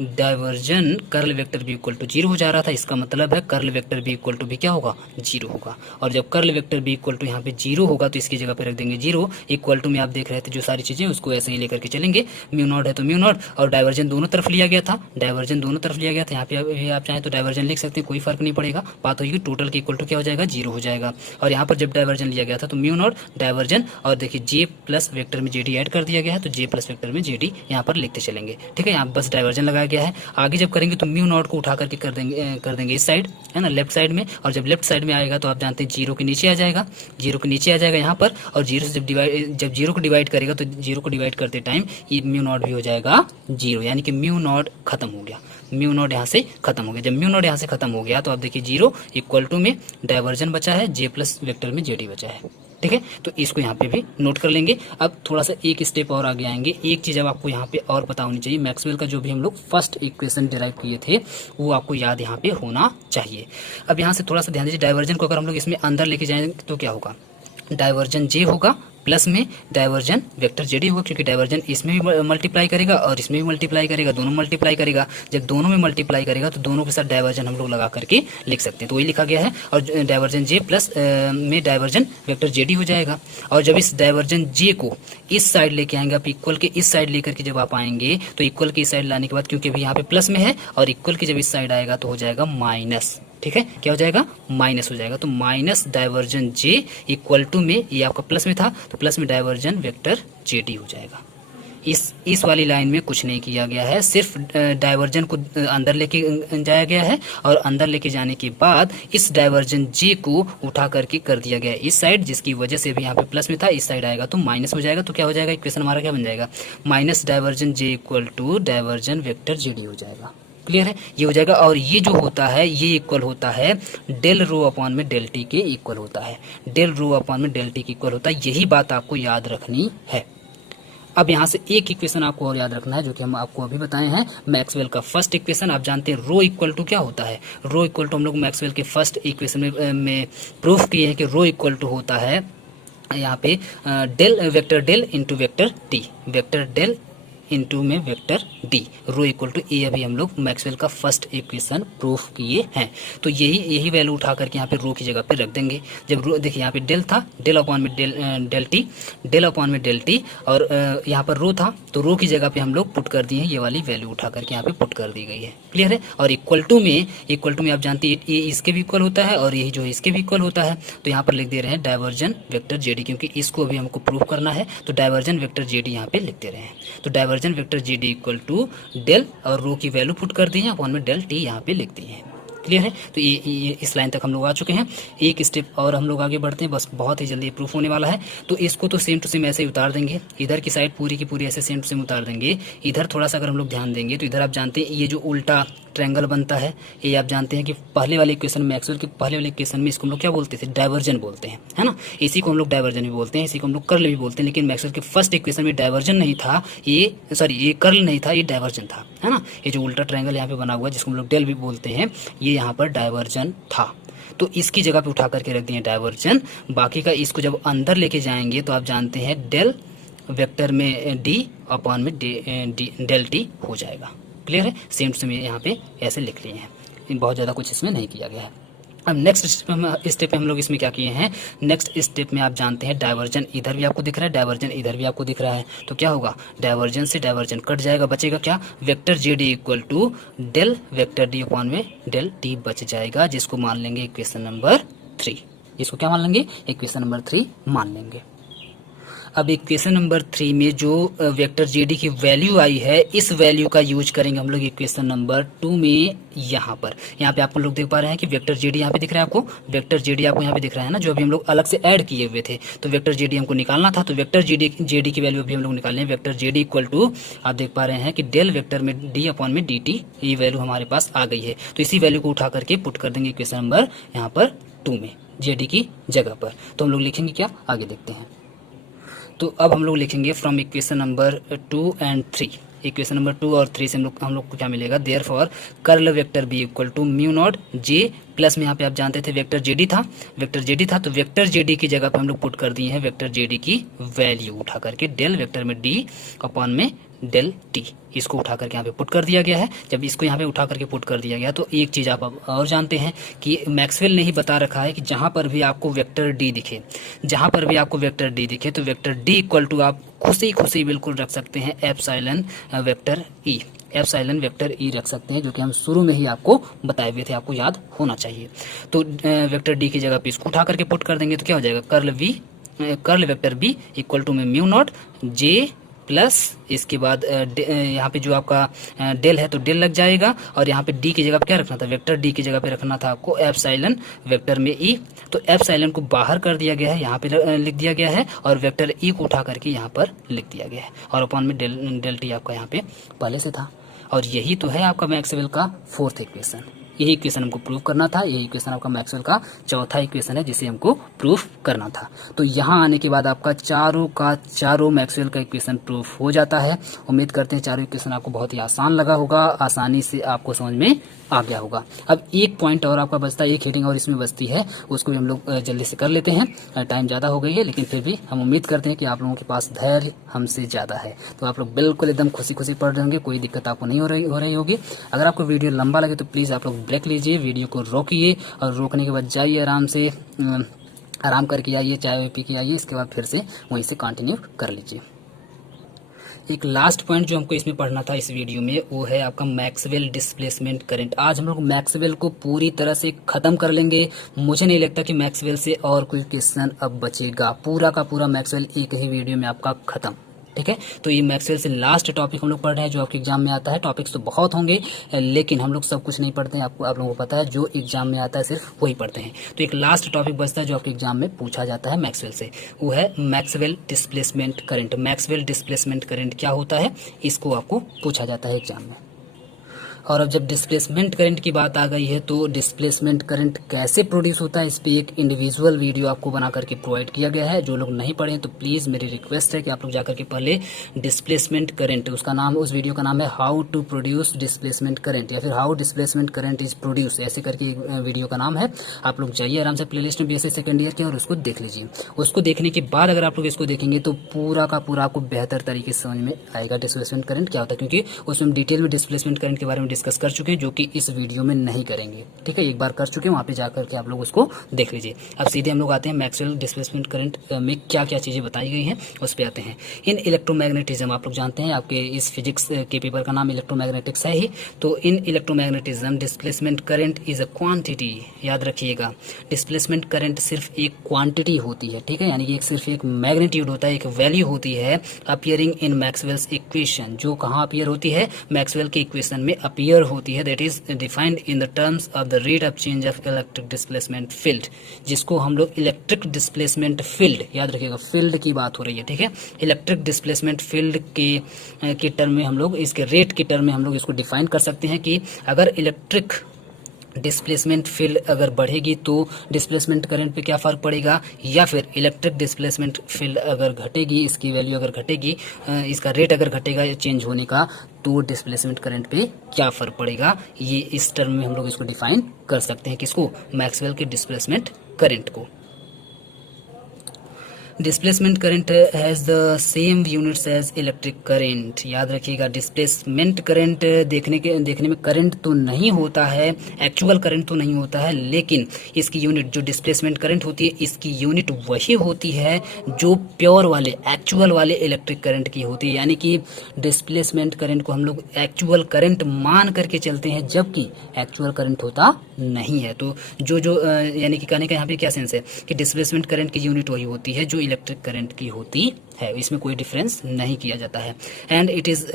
divergence curl vector B equal to zero हो जा रहा था, इसका मतलब है curl vector B equal to भी क्या होगा, जीरो होगा। और जब curl vector B equal to यहाँ पे जीरो होगा तो इसकी जगह पे रख देंगे जीरो। इक्वल टू में आप देख रहे थे जो सारी चीजें उसको ऐसे ही लेकर के चलेंगे, म्यू नॉट है तो म्यू नॉट, और डाइवर्जन दोनों तरफ लिया गया था, यहाँ पे आप चाहें तो डाइवर्जन लिख सकते हैं, कोई फर्क नहीं पड़ेगा। बात होगी टोटल के इक्वल टू क्या हो जाएगा, जीरो हो जाएगा। और यहाँ पर जब डाइवर्जन लिया गया था तो म्यू नॉट डाइवर्जन, और देखिए जे प्लस वेक्टर में जेडी ऐड कर दिया गया है, तो जे प्लस वेक्टर में जेडी यहाँ पर लिखते चलेंगे, ठीक है। यहाँ बस डाइवर्जन लगाया गया है। आगे जब करेंगे तो म्यू नॉट को उठा करके कर देंगे इस साइड, है ना, लेफ्ट साइड में। और जब लेफ्ट साइड में आएगा तो आप जानते हैं जीरो के नीचे आ जाएगा, यहाँ पर। और जीरो से जब जीरो को डिवाइड करेगा तो जीरो को डिवाइड करते टाइम ये म्यू नॉट भी हो जाएगा जीरो, यानी कि म्यू नॉट खत्म हो गया, म्यू नॉट यहाँ से खत्म हो गया। जब म्यू नॉट यहाँ से खत्म हो गया तो आप देखिए जीरो इक्वल टू में डाइवर्जन बचा है, जे प्लस वेक्टर में जेडी बचा है। ठीक है, तो इसको यहाँ पे भी नोट कर लेंगे। अब थोड़ा सा एक स्टेप और आगे आएंगे। एक चीज़ अब आपको यहाँ पे और पता होनी चाहिए, मैक्सवेल का जो भी हम लोग फर्स्ट इक्वेशन डिराइव किए थे वो आपको याद यहाँ पे होना चाहिए। अब यहाँ से थोड़ा सा ध्यान दीजिए, डाइवर्जन को अगर हम लोग इसमें अंदर लेके जाएंगे तो क्या होगा, डाइवर्जन जे होगा प्लस में डाइवर्जन वेक्टर जेडी होगा, क्योंकि डाइवर्जन इसमें भी मल्टीप्लाई करेगा और इसमें भी मल्टीप्लाई करेगा, दोनों मल्टीप्लाई करेगा। जब दोनों में मल्टीप्लाई करेगा तो दोनों के साथ डाइवर्जन हम लोग लगा करके लिख सकते हैं, तो वही लिखा गया है। और डाइवर्जन जे प्लस में डाइवर्जन वेक्टर जेडी हो जाएगा। और जब इस डाइवर्जन जे को इस साइड लेके आएंगे आप, इक्वल के इस साइड लेकर के जब आप आएंगे तो इक्वल की इस साइड लाने के बाद, क्योंकि अभी यहाँ पे प्लस में है और इक्वल की जब इस साइड आएगा तो हो जाएगा माइनस। ठीक है, क्या हो जाएगा, माइनस हो जाएगा। तो minus divergence J equal to में, ये आपका प्लस में था तो प्लस में डाइवर्जन वेक्टर जेडी हो जाएगा। इस वाली लाइन में कुछ नहीं किया गया है, सिर्फ डाइवर्जन को अंदर लेके जाया गया है और अंदर लेके जाने के बाद इस डाइवर्जन जे को उठा करके कर दिया गया है इस साइड, जिसकी वजह से भी यहाँ पे प्लस में था, इस साइड आएगा तो माइनस हो जाएगा। तो क्या हो जाएगा, इक्वेशन हमारा क्या बन जाएगा, minus divergence J equal to divergence vector JD हो जाएगा। क्लियर है, ये हो जाएगा। और ये जो होता है ये इक्वल होता है डेल रो अपॉन में डेल टी के इक्वल होता है, डेल रो अपॉन में डेल टी के इक्वल होता है। यही बात आपको याद रखनी है। अब यहाँ से एक इक्वेशन आपको और याद रखना है जो कि हम आपको अभी बताए हैं, मैक्सवेल का फर्स्ट इक्वेशन। आप जानते हैं रो इक्वल टू क्या होता है, रो इक्वल टू हम लोग मैक्सवेल के फर्स्ट इक्वेशन में प्रूफ किए हैं कि रो इक्वल टू होता है यहाँ पे del vector del into vector T, vector del into में vector D, rho equal to A. अभी हम लोग मैक्सवेल का फर्स्ट इक्वेशन प्रूफ किए हैं। तो यही वैल्यू उठा करके यहाँ पे रो की जगह पे रख देंगे। जब रो देखिए यहाँ पे डेल था, डेल अपॉन में डेल टी, डेल अपॉन में डेल टी, और यहाँ पर रो था तो रो की जगह पे हम लोग पुट कर दिए हैं, ये वाली वैल्यू उठा करके यहाँ पे पुट कर दी गई है। क्लियर है। और इक्वल टू में आप जानते हैं ये इसके भी इक्वल होता है और यही जो है इसके भी इक्वल होता है। तो यहाँ पर लिख दे रहे हैं डाइवर्जन वेक्टर जेडी, क्योंकि इसको अभी हमको प्रूफ करना है तो डाइवर्जन वेक्टर जेडी यहाँ पे लिख दे रहे हैं। तो divergence vector JD equal to del और रो की वैल्यू पुट कर दी है अपॉन में डेल टी यहाँ पे लिख दी है। क्लियर है। तो ये इस लाइन तक हम लोग आ चुके हैं। एक स्टेप और हम लोग आगे बढ़ते हैं, बस बहुत ही जल्दी प्रूफ होने वाला है। तो इसको तो सेम टू सेम ऐसे ही उतार देंगे, इधर की साइड पूरी की पूरी ऐसे सेम टू सेम उतार देंगे। इधर थोड़ा सा अगर हम लोग ध्यान देंगे तो इधर आप जानते हैं ये जो उल्टा ट्रायंगल बनता है, ये आप जानते हैं कि पहले वाले इक्वेशन में, मैक्सवेल के पहले वाले इक्वेशन में इसको हम लोग क्या बोलते थे, डाइवर्जन बोलते हैं, है ना। इसी को हम लोग डाइवर्जन भी बोलते हैं, इसी को हम लोग कर्ल भी बोलते हैं। लेकिन मैक्सवेल के फर्स्ट इक्वेशन में डाइवर्जन नहीं था, ये कर्ल नहीं था, ये डाइवर्जन था, है ना। ये जो उल्टा ट्रायंगल यहाँ पे बना हुआ है जिसको हम लोग डेल भी बोलते हैं, ये यहाँ पर डाइवर्जन था। तो इसकी जगह पे उठा करके रख दिए डाइवर्जन। बाकी का इसको जब अंदर लेके जाएंगे तो आप जानते हैं डेल वेक्टर में डी अपॉन में डेल टी हो जाएगा। क्लियर है। सेम टू सेम यहाँ पे ऐसे लिख लिए हैं, बहुत ज़्यादा कुछ इसमें नहीं किया गया है। अब नेक्स्ट स्टेप में हम लोग इसमें क्या किए हैं, नेक्स्ट स्टेप में आप जानते हैं डाइवर्जन इधर भी आपको दिख रहा है, डाइवर्जन इधर भी आपको दिख रहा है। तो क्या होगा, डाइवर्जन से डाइवर्जन कट जाएगा, बचेगा क्या, vector J D equal to del vector D upon में डेल टी बच जाएगा, जिसको मान लेंगे इक्वेशन नंबर 3। इसको क्या मान लेंगे, इक्वेशन नंबर 3 मान लेंगे। अब इक्वेशन नंबर 3 में जो वेक्टर जेडी की वैल्यू आई है, इस वैल्यू का यूज करेंगे हम लोग इक्वेशन नंबर 2 में। यहाँ पे आप लोग देख पा रहे हैं कि वेक्टर जेडी यहाँ पे दिख रहा है आपको, वेक्टर जेडी आपको यहाँ पे दिख रहा है ना, जो अभी हम लोग अलग से ऐड किए हुए थे। तो वेक्टर जेडी हमको निकालना था, तो वेक्टर जेडी की वैल्यू अभी हम लोग निकाल लें। वेक्टर जेडी इक्वल टू आप देख पा रहे हैं कि डेल वेक्टर में डी अपॉन में डी टी, ये वैल्यू हमारे पास आ गई है। तो इसी वैल्यू को उठा करके पुट कर देंगे इक्वेशन नंबर यहाँ पर 2 में, जेडी की जगह पर। तो हम लोग लिखेंगे क्या, आगे देखते हैं। तो अब हम लोग लिखेंगे from equation number 2 and 3। Equation number 2 और 3 से हम लोग को क्या मिलेगा, therefore curl vector B equal to mu naught J plus में यहाँ पे आप जानते थे वेक्टर जेडी था, तो वेक्टर जेडी की जगह पे हम लोग पुट कर दिए हैं वेक्टर जेडी की वैल्यू उठा करके डेल वेक्टर में डी अपॉन में डेल टी, इसको उठा करके यहाँ पे पुट कर दिया गया है। जब इसको यहाँ पे उठा करके पुट कर दिया गया तो एक चीज़ आप अब और जानते हैं कि मैक्सवेल ने ही बता रखा है कि जहाँ पर भी आपको वेक्टर डी दिखे, तो वेक्टर डी इक्वल टू आप खुशी बिल्कुल रख सकते हैं epsilon vector E, epsilon vector E रख सकते हैं, जो कि हम शुरू में ही आपको बताए हुए थे, आपको याद होना चाहिए। तो वेक्टर डी की जगह पे इसको उठा करके पुट कर देंगे तो क्या हो जाएगा, curl vector B equal to में म्यू नॉट जे प्लस इसके बाद यहाँ पे जो आपका डेल है तो डेल लग जाएगा, और यहाँ पे डी की जगह पे क्या रखना था, वेक्टर डी की जगह पे रखना था आपको एप्सिलॉन वेक्टर में ई। तो एप्सिलॉन को बाहर कर दिया गया है, यहाँ पे लिख दिया गया है, और वेक्टर ई को उठा करके यहाँ पर लिख दिया गया है, और अपॉन में डेल टी आपका यहाँ पे पहले से था। और यही तो है आपका मैक्सवेल का फोर्थ इक्वेशन। यही इक्वेशन हमको प्रूव करना था। यही इक्वेशन आपका मैक्सवेल का चौथा इक्वेशन है जिसे हमको प्रूव करना था। तो यहाँ आने के बाद आपका चारों का चारों मैक्सवेल का इक्वेशन प्रूफ हो जाता है। उम्मीद करते हैं चारों इक्वेशन आपको बहुत ही आसान लगा होगा, आसानी से आपको समझ में आ गया होगा। अब एक पॉइंट और आपका बचता है, एक हेडिंग और इसमें बचती है, उसको भी हम लोग जल्दी से कर लेते हैं। टाइम ज़्यादा हो गई है लेकिन फिर भी हम उम्मीद करते हैं कि आप लोगों के पास धैर्य हमसे ज़्यादा है, तो आप लोग बिल्कुल एकदम खुशी खुशी पढ़ रहे होंगे, कोई दिक्कत आपको नहीं हो रही होगी। अगर आपको वीडियो लंबा लगे तो प्लीज़ आप लोग ब्रेक लीजिए, वीडियो को रोकिए और रोकने के बाद जाइए आराम से, आराम करके आइए, चाय पी के आइए, इसके बाद फिर से वहीं से कंटिन्यू कर लीजिए। एक लास्ट पॉइंट जो हमको इसमें पढ़ना था इस वीडियो में, वो है आपका मैक्सवेल डिस्प्लेसमेंट करंट। आज हम लोग मैक्सवेल को पूरी तरह से खत्म कर लेंगे। मुझे नहीं लगता कि मैक्सवेल से और कोई क्वेश्चन अब बचेगा। पूरा का पूरा मैक्सवेल एक ही वीडियो में आपका खत्म। ठीक है, तो ये मैक्सवेल से लास्ट टॉपिक हम लोग पढ़ रहे हैं जो आपके एग्जाम में आता है। टॉपिक्स तो बहुत होंगे लेकिन हम लोग सब कुछ नहीं पढ़ते हैं, आप लोगों को पता है, जो एग्जाम में आता है सिर्फ वही पढ़ते हैं। तो एक लास्ट टॉपिक बचता है जो आपके एग्जाम में पूछा जाता है मैक्सवेल से, वो है Maxwell displacement current. Maxwell displacement current क्या होता है, इसको आपको पूछा जाता है एग्जाम में। और अब जब डिस्प्लेसमेंट करंट की बात आ गई है तो डिस्प्लेसमेंट करंट कैसे प्रोड्यूस होता है, इस पे एक इंडिविजुअल वीडियो आपको बना करके प्रोवाइड किया गया है। जो लोग नहीं पढ़े तो प्लीज़ मेरी रिक्वेस्ट है कि आप लोग जाकर के पहले डिस्प्लेसमेंट करंट, उसका नाम, उस वीडियो का नाम है how to produce displacement current या फिर how displacement current is produce, ऐसे करके एक वीडियो का नाम है। आप लोग जाइए आराम से प्लेलिस्ट में बीएससी सेकंड ईयर के और उसको देख लीजिए। उसको देखने के बाद अगर आप लोग इसको देखेंगे तो पूरा का पूरा आपको बेहतर तरीके से समझ में आएगा डिस्प्लेसमेंट करंट क्या होता है, क्योंकि उसमें हम डिटेल में डिस्प्लेसमेंट करंट के बारे में डिस्कस कर चुके हैं जो कि इस वीडियो में नहीं करेंगे। ठीक है, एक बार कर चुके हैं, वहां पे जाकर के आप लोग उसको देख लीजिए। अब सीधे हम लोग आते हैं मैक्सवेल डिस्प्लेसमेंट करंट में क्या क्या चीजें बताई गई हैं उस पर आते हैं। इन इलेक्ट्रोमैग्नेटिज्म, आप लोग जानते हैं आपके इस फिजिक्स के पेपर का नाम इलेक्ट्रोमैग्नेटिक्स है ही, तो in electromagnetism displacement current is a quantity. याद रखिएगा, डिस्प्लेसमेंट करंट सिर्फ एक क्वांटिटी होती है। ठीक है, यानी कि सिर्फ एक मैग्नीट्यूड होता है, एक वैल्यू होती है अपियरिंग इन मैक्सवेल्स इक्वेशन, जो कहाँ अपियर होती है, मैक्सवेल के इक्वेशन में अपियर होती है। That is defined in the terms of the rate of change of electric displacement field, जिसको हम लोग इलेक्ट्रिक डिस्प्लेसमेंट फील्ड, याद रखिएगा फील्ड की बात हो रही है। ठीक है, इलेक्ट्रिक डिस्प्लेसमेंट फील्ड के टर्म में हम लोग, इसके रेट के टर्म में हम लोग इसको डिफाइन कर सकते हैं कि अगर इलेक्ट्रिक डिस्प्लेसमेंट फील्ड अगर बढ़ेगी तो डिस्प्लेसमेंट करंट पे क्या फ़र्क पड़ेगा, या फिर इलेक्ट्रिक डिस्प्लेसमेंट फील्ड अगर घटेगी, इसकी वैल्यू अगर घटेगी, इसका रेट अगर घटेगा चेंज होने का, तो डिस्प्लेसमेंट करंट पे क्या फ़र्क पड़ेगा। ये इस टर्म में हम लोग इसको डिफाइन कर सकते हैं, किसको, मैक्सवेल के डिस्प्लेसमेंट करंट को। Displacement current has the same units as electric current. याद रखिएगा, डिस्प्लेसमेंट करंट देखने में करंट तो नहीं होता है, एक्चुअल करंट तो नहीं होता है, लेकिन इसकी यूनिट जो डिस्प्लेसमेंट करंट होती है, इसकी यूनिट वही होती है जो प्योर वाले, एक्चुअल वाले इलेक्ट्रिक करंट की होती है। यानी कि डिस्प्लेसमेंट करंट को हम लोग एक्चुअल करंट मान करके चलते हैं, जबकि एक्चुअल करंट होता नहीं है। तो जो यानी कि कहने का यहाँ पे क्या सेंस है कि डिस्प्लेसमेंट करंट की यूनिट वही होती है जो इलेक्ट्रिक करंट की होती है, इसमें कोई डिफरेंस नहीं किया जाता है। And it is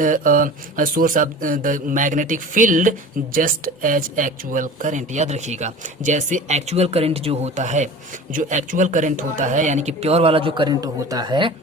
source of the magnetic field just as actual current. याद रखिएगा, जैसे एक्चुअल करंट जो होता है, जो एक्चुअल करंट होता है यानी कि प्योर वाला जो करंट होता है,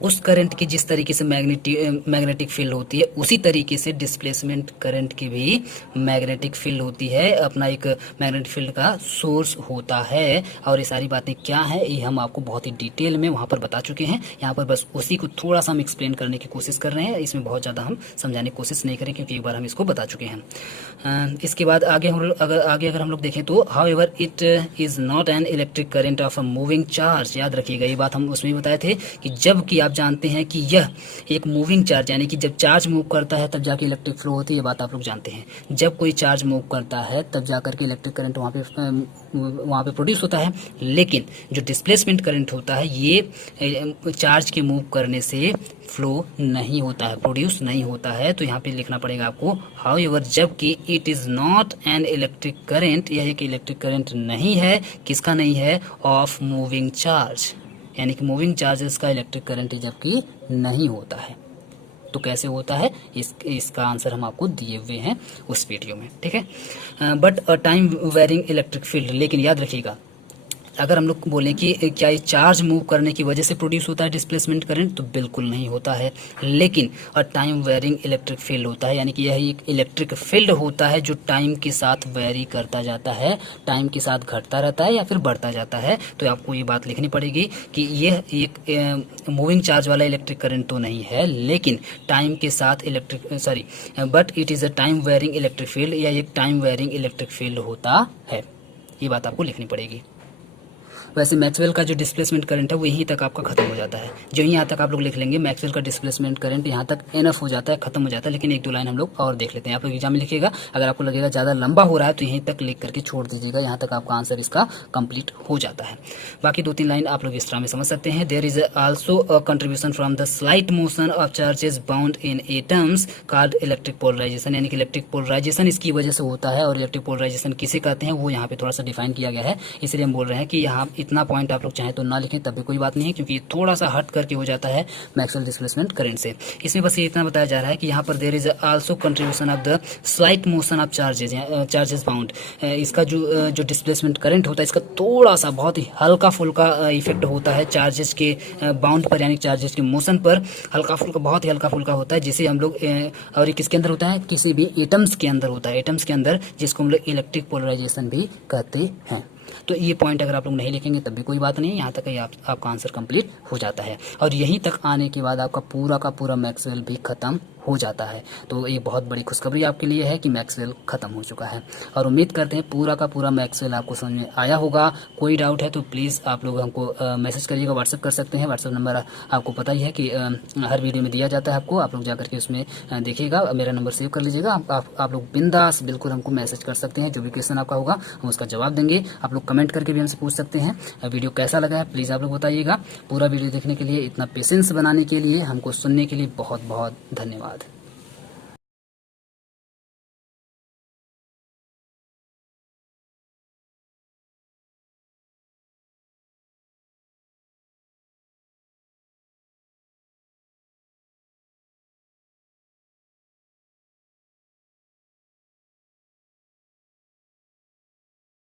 उस करंट की जिस तरीके से मैग्नेटिक फील्ड होती है, उसी तरीके से डिस्प्लेसमेंट करंट की भी मैग्नेटिक फील्ड होती है, अपना एक मैग्नेटिक फील्ड का सोर्स होता है। और ये सारी बातें क्या है, ये हम आपको बहुत ही डिटेल में वहाँ पर बता चुके हैं। यहाँ पर बस उसी को थोड़ा सा हम एक्सप्लेन करने की कोशिश कर रहे हैं, इसमें बहुत ज़्यादा हम समझाने की कोशिश नहीं करें क्योंकि एक बार हम इसको बता चुके हैं। इसके बाद आगे अगर हम लोग देखें तो how ever it is not an electric current of a moving charge. याद रखिएगा, ये बात हम उसमें भी बताए थे कि जबकि आप जानते हैं कि यह एक मूविंग चार्ज, यानी कि जब चार्ज मूव करता है तब जाके इलेक्ट्रिक फ्लो होती है, ये बात आप लोग जानते हैं। जब कोई चार्ज मूव करता है तब जाकर के इलेक्ट्रिक करंट वहाँ पे प्रोड्यूस होता है, लेकिन जो डिस्प्लेसमेंट करंट होता है ये चार्ज के मूव करने से फ्लो नहीं होता है, प्रोड्यूस नहीं होता है। तो यहाँ पे लिखना पड़ेगा आपको हाउ एवर, जबकि it is not an electric current, यह एक इलेक्ट्रिक करंट नहीं है, किसका नहीं है, ऑफ मूविंग चार्ज, यानी कि मूविंग चार्जेस का इलेक्ट्रिक करंट जबकि नहीं होता है। तो कैसे होता है, इसका आंसर हम आपको दिए हुए हैं उस वीडियो में। ठीक है, but a time varying electric field, लेकिन याद रखिएगा अगर हम लोग बोलें कि क्या ये चार्ज मूव करने की वजह से प्रोड्यूस होता है डिस्प्लेसमेंट करंट, तो बिल्कुल नहीं होता है। लेकिन और टाइम वेरिंग इलेक्ट्रिक फील्ड होता है, यानी कि यह एक इलेक्ट्रिक फील्ड होता है जो टाइम के साथ वेरी करता जाता है, टाइम के साथ घटता रहता है या फिर बढ़ता जाता है। तो आपको ये बात लिखनी पड़ेगी कि यह एक मूविंग चार्ज वाला इलेक्ट्रिक करंट तो नहीं है, लेकिन टाइम के साथ but it is a time varying electric field, या एक टाइम वेरिंग इलेक्ट्रिक फील्ड होता है। ये बात आपको लिखनी पड़ेगी। वैसे मैक्सवेल का जो डिस्प्लेसमेंट करंट है वो यहीं तक आपका खत्म हो जाता है। जो यहाँ तक आप लोग लिख लेंगे मैक्सवेल का डिस्प्लेसमेंट करंट यहाँ तक एनफ हो जाता है, खत्म हो जाता है। लेकिन एक दो लाइन हम लोग और देख लेते हैं। आप लोग एग्जाम में लिखिएगा, अगर आपको लगेगा ज़्यादा लंबा हो रहा है तो यहीं तक लिख करके छोड़ दीजिएगा, यहाँ तक आपका आंसर इसका कंप्लीट हो जाता है। बाकी दो तीन लाइन आप लोग इस तरह में समझ सकते हैं। There is also a contribution from the slight motion of charges bound in atoms called electric polarization, यानी कि इलेक्ट्रिक पोलराइजेशन इसकी वजह से होता है। और इलेक्ट्रिक पोलराइजेशन किसे कहते हैं वो यहाँ पे थोड़ा सा डिफाइन किया गया है, इसलिए हम बोल रहे हैं कि यहाँ इतना पॉइंट आप लोग चाहे तो ना लिखें तब भी कोई बात नहीं है, क्योंकि थोड़ा सा हट करके हो जाता है मैक्सवेल डिस्प्लेसमेंट करंट से। इसमें बस ये इतना बताया जा रहा है कि यहाँ पर there is also contribution of the slight motion of charges bound. इसका जो डिस्प्लेसमेंट करंट होता है इसका थोड़ा सा बहुत ही हल्का फुल्का इफेक्ट होता है चार्जेस के बाउंड पर, यानी चार्जेस के मोशन पर हल्का फुल्का, बहुत ही हल्का फुल्का होता है, जिसे हम लोग और ये किसके अंदर होता है, किसी भी एटम्स के अंदर होता है, एटम्स के अंदर, जिसको हम लोग इलेक्ट्रिक पोलराइजेशन भी कहते हैं। तो ये पॉइंट अगर आप लोग नहीं लिखेंगे तब भी कोई बात नहीं है, यहाँ तक ही आपका आंसर कंप्लीट हो जाता है। और यहीं तक आने के बाद आपका पूरा का पूरा मैक्सवेल भी खत्म हो जाता है। तो ये बहुत बड़ी खुशखबरी आपके लिए है कि मैक्सवेल खत्म हो चुका है। और उम्मीद करते हैं पूरा का पूरा मैक्सवेल आपको समझ में आया होगा। कोई डाउट है तो प्लीज़ आप लोग हमको मैसेज करिएगा, व्हाट्सअप कर सकते हैं। व्हाट्सअप नंबर आपको पता ही है कि हर वीडियो में दिया जाता है आपको, आप लोग जाकर के उसमें देखिएगा, मेरा नंबर सेव कर लीजिएगा। आप लोग बिंदास बिल्कुल हमको मैसेज कर सकते हैं, जो भी क्वेश्चन आपका होगा हम उसका जवाब देंगे। आप लोग कमेंट करके भी हमसे पूछ सकते हैं। वीडियो कैसा लगा है प्लीज़ आप लोग बताइएगा। पूरा वीडियो देखने के लिए, इतना पेशेंस बनाने के लिए, हमको सुनने के लिए बहुत बहुत धन्यवाद।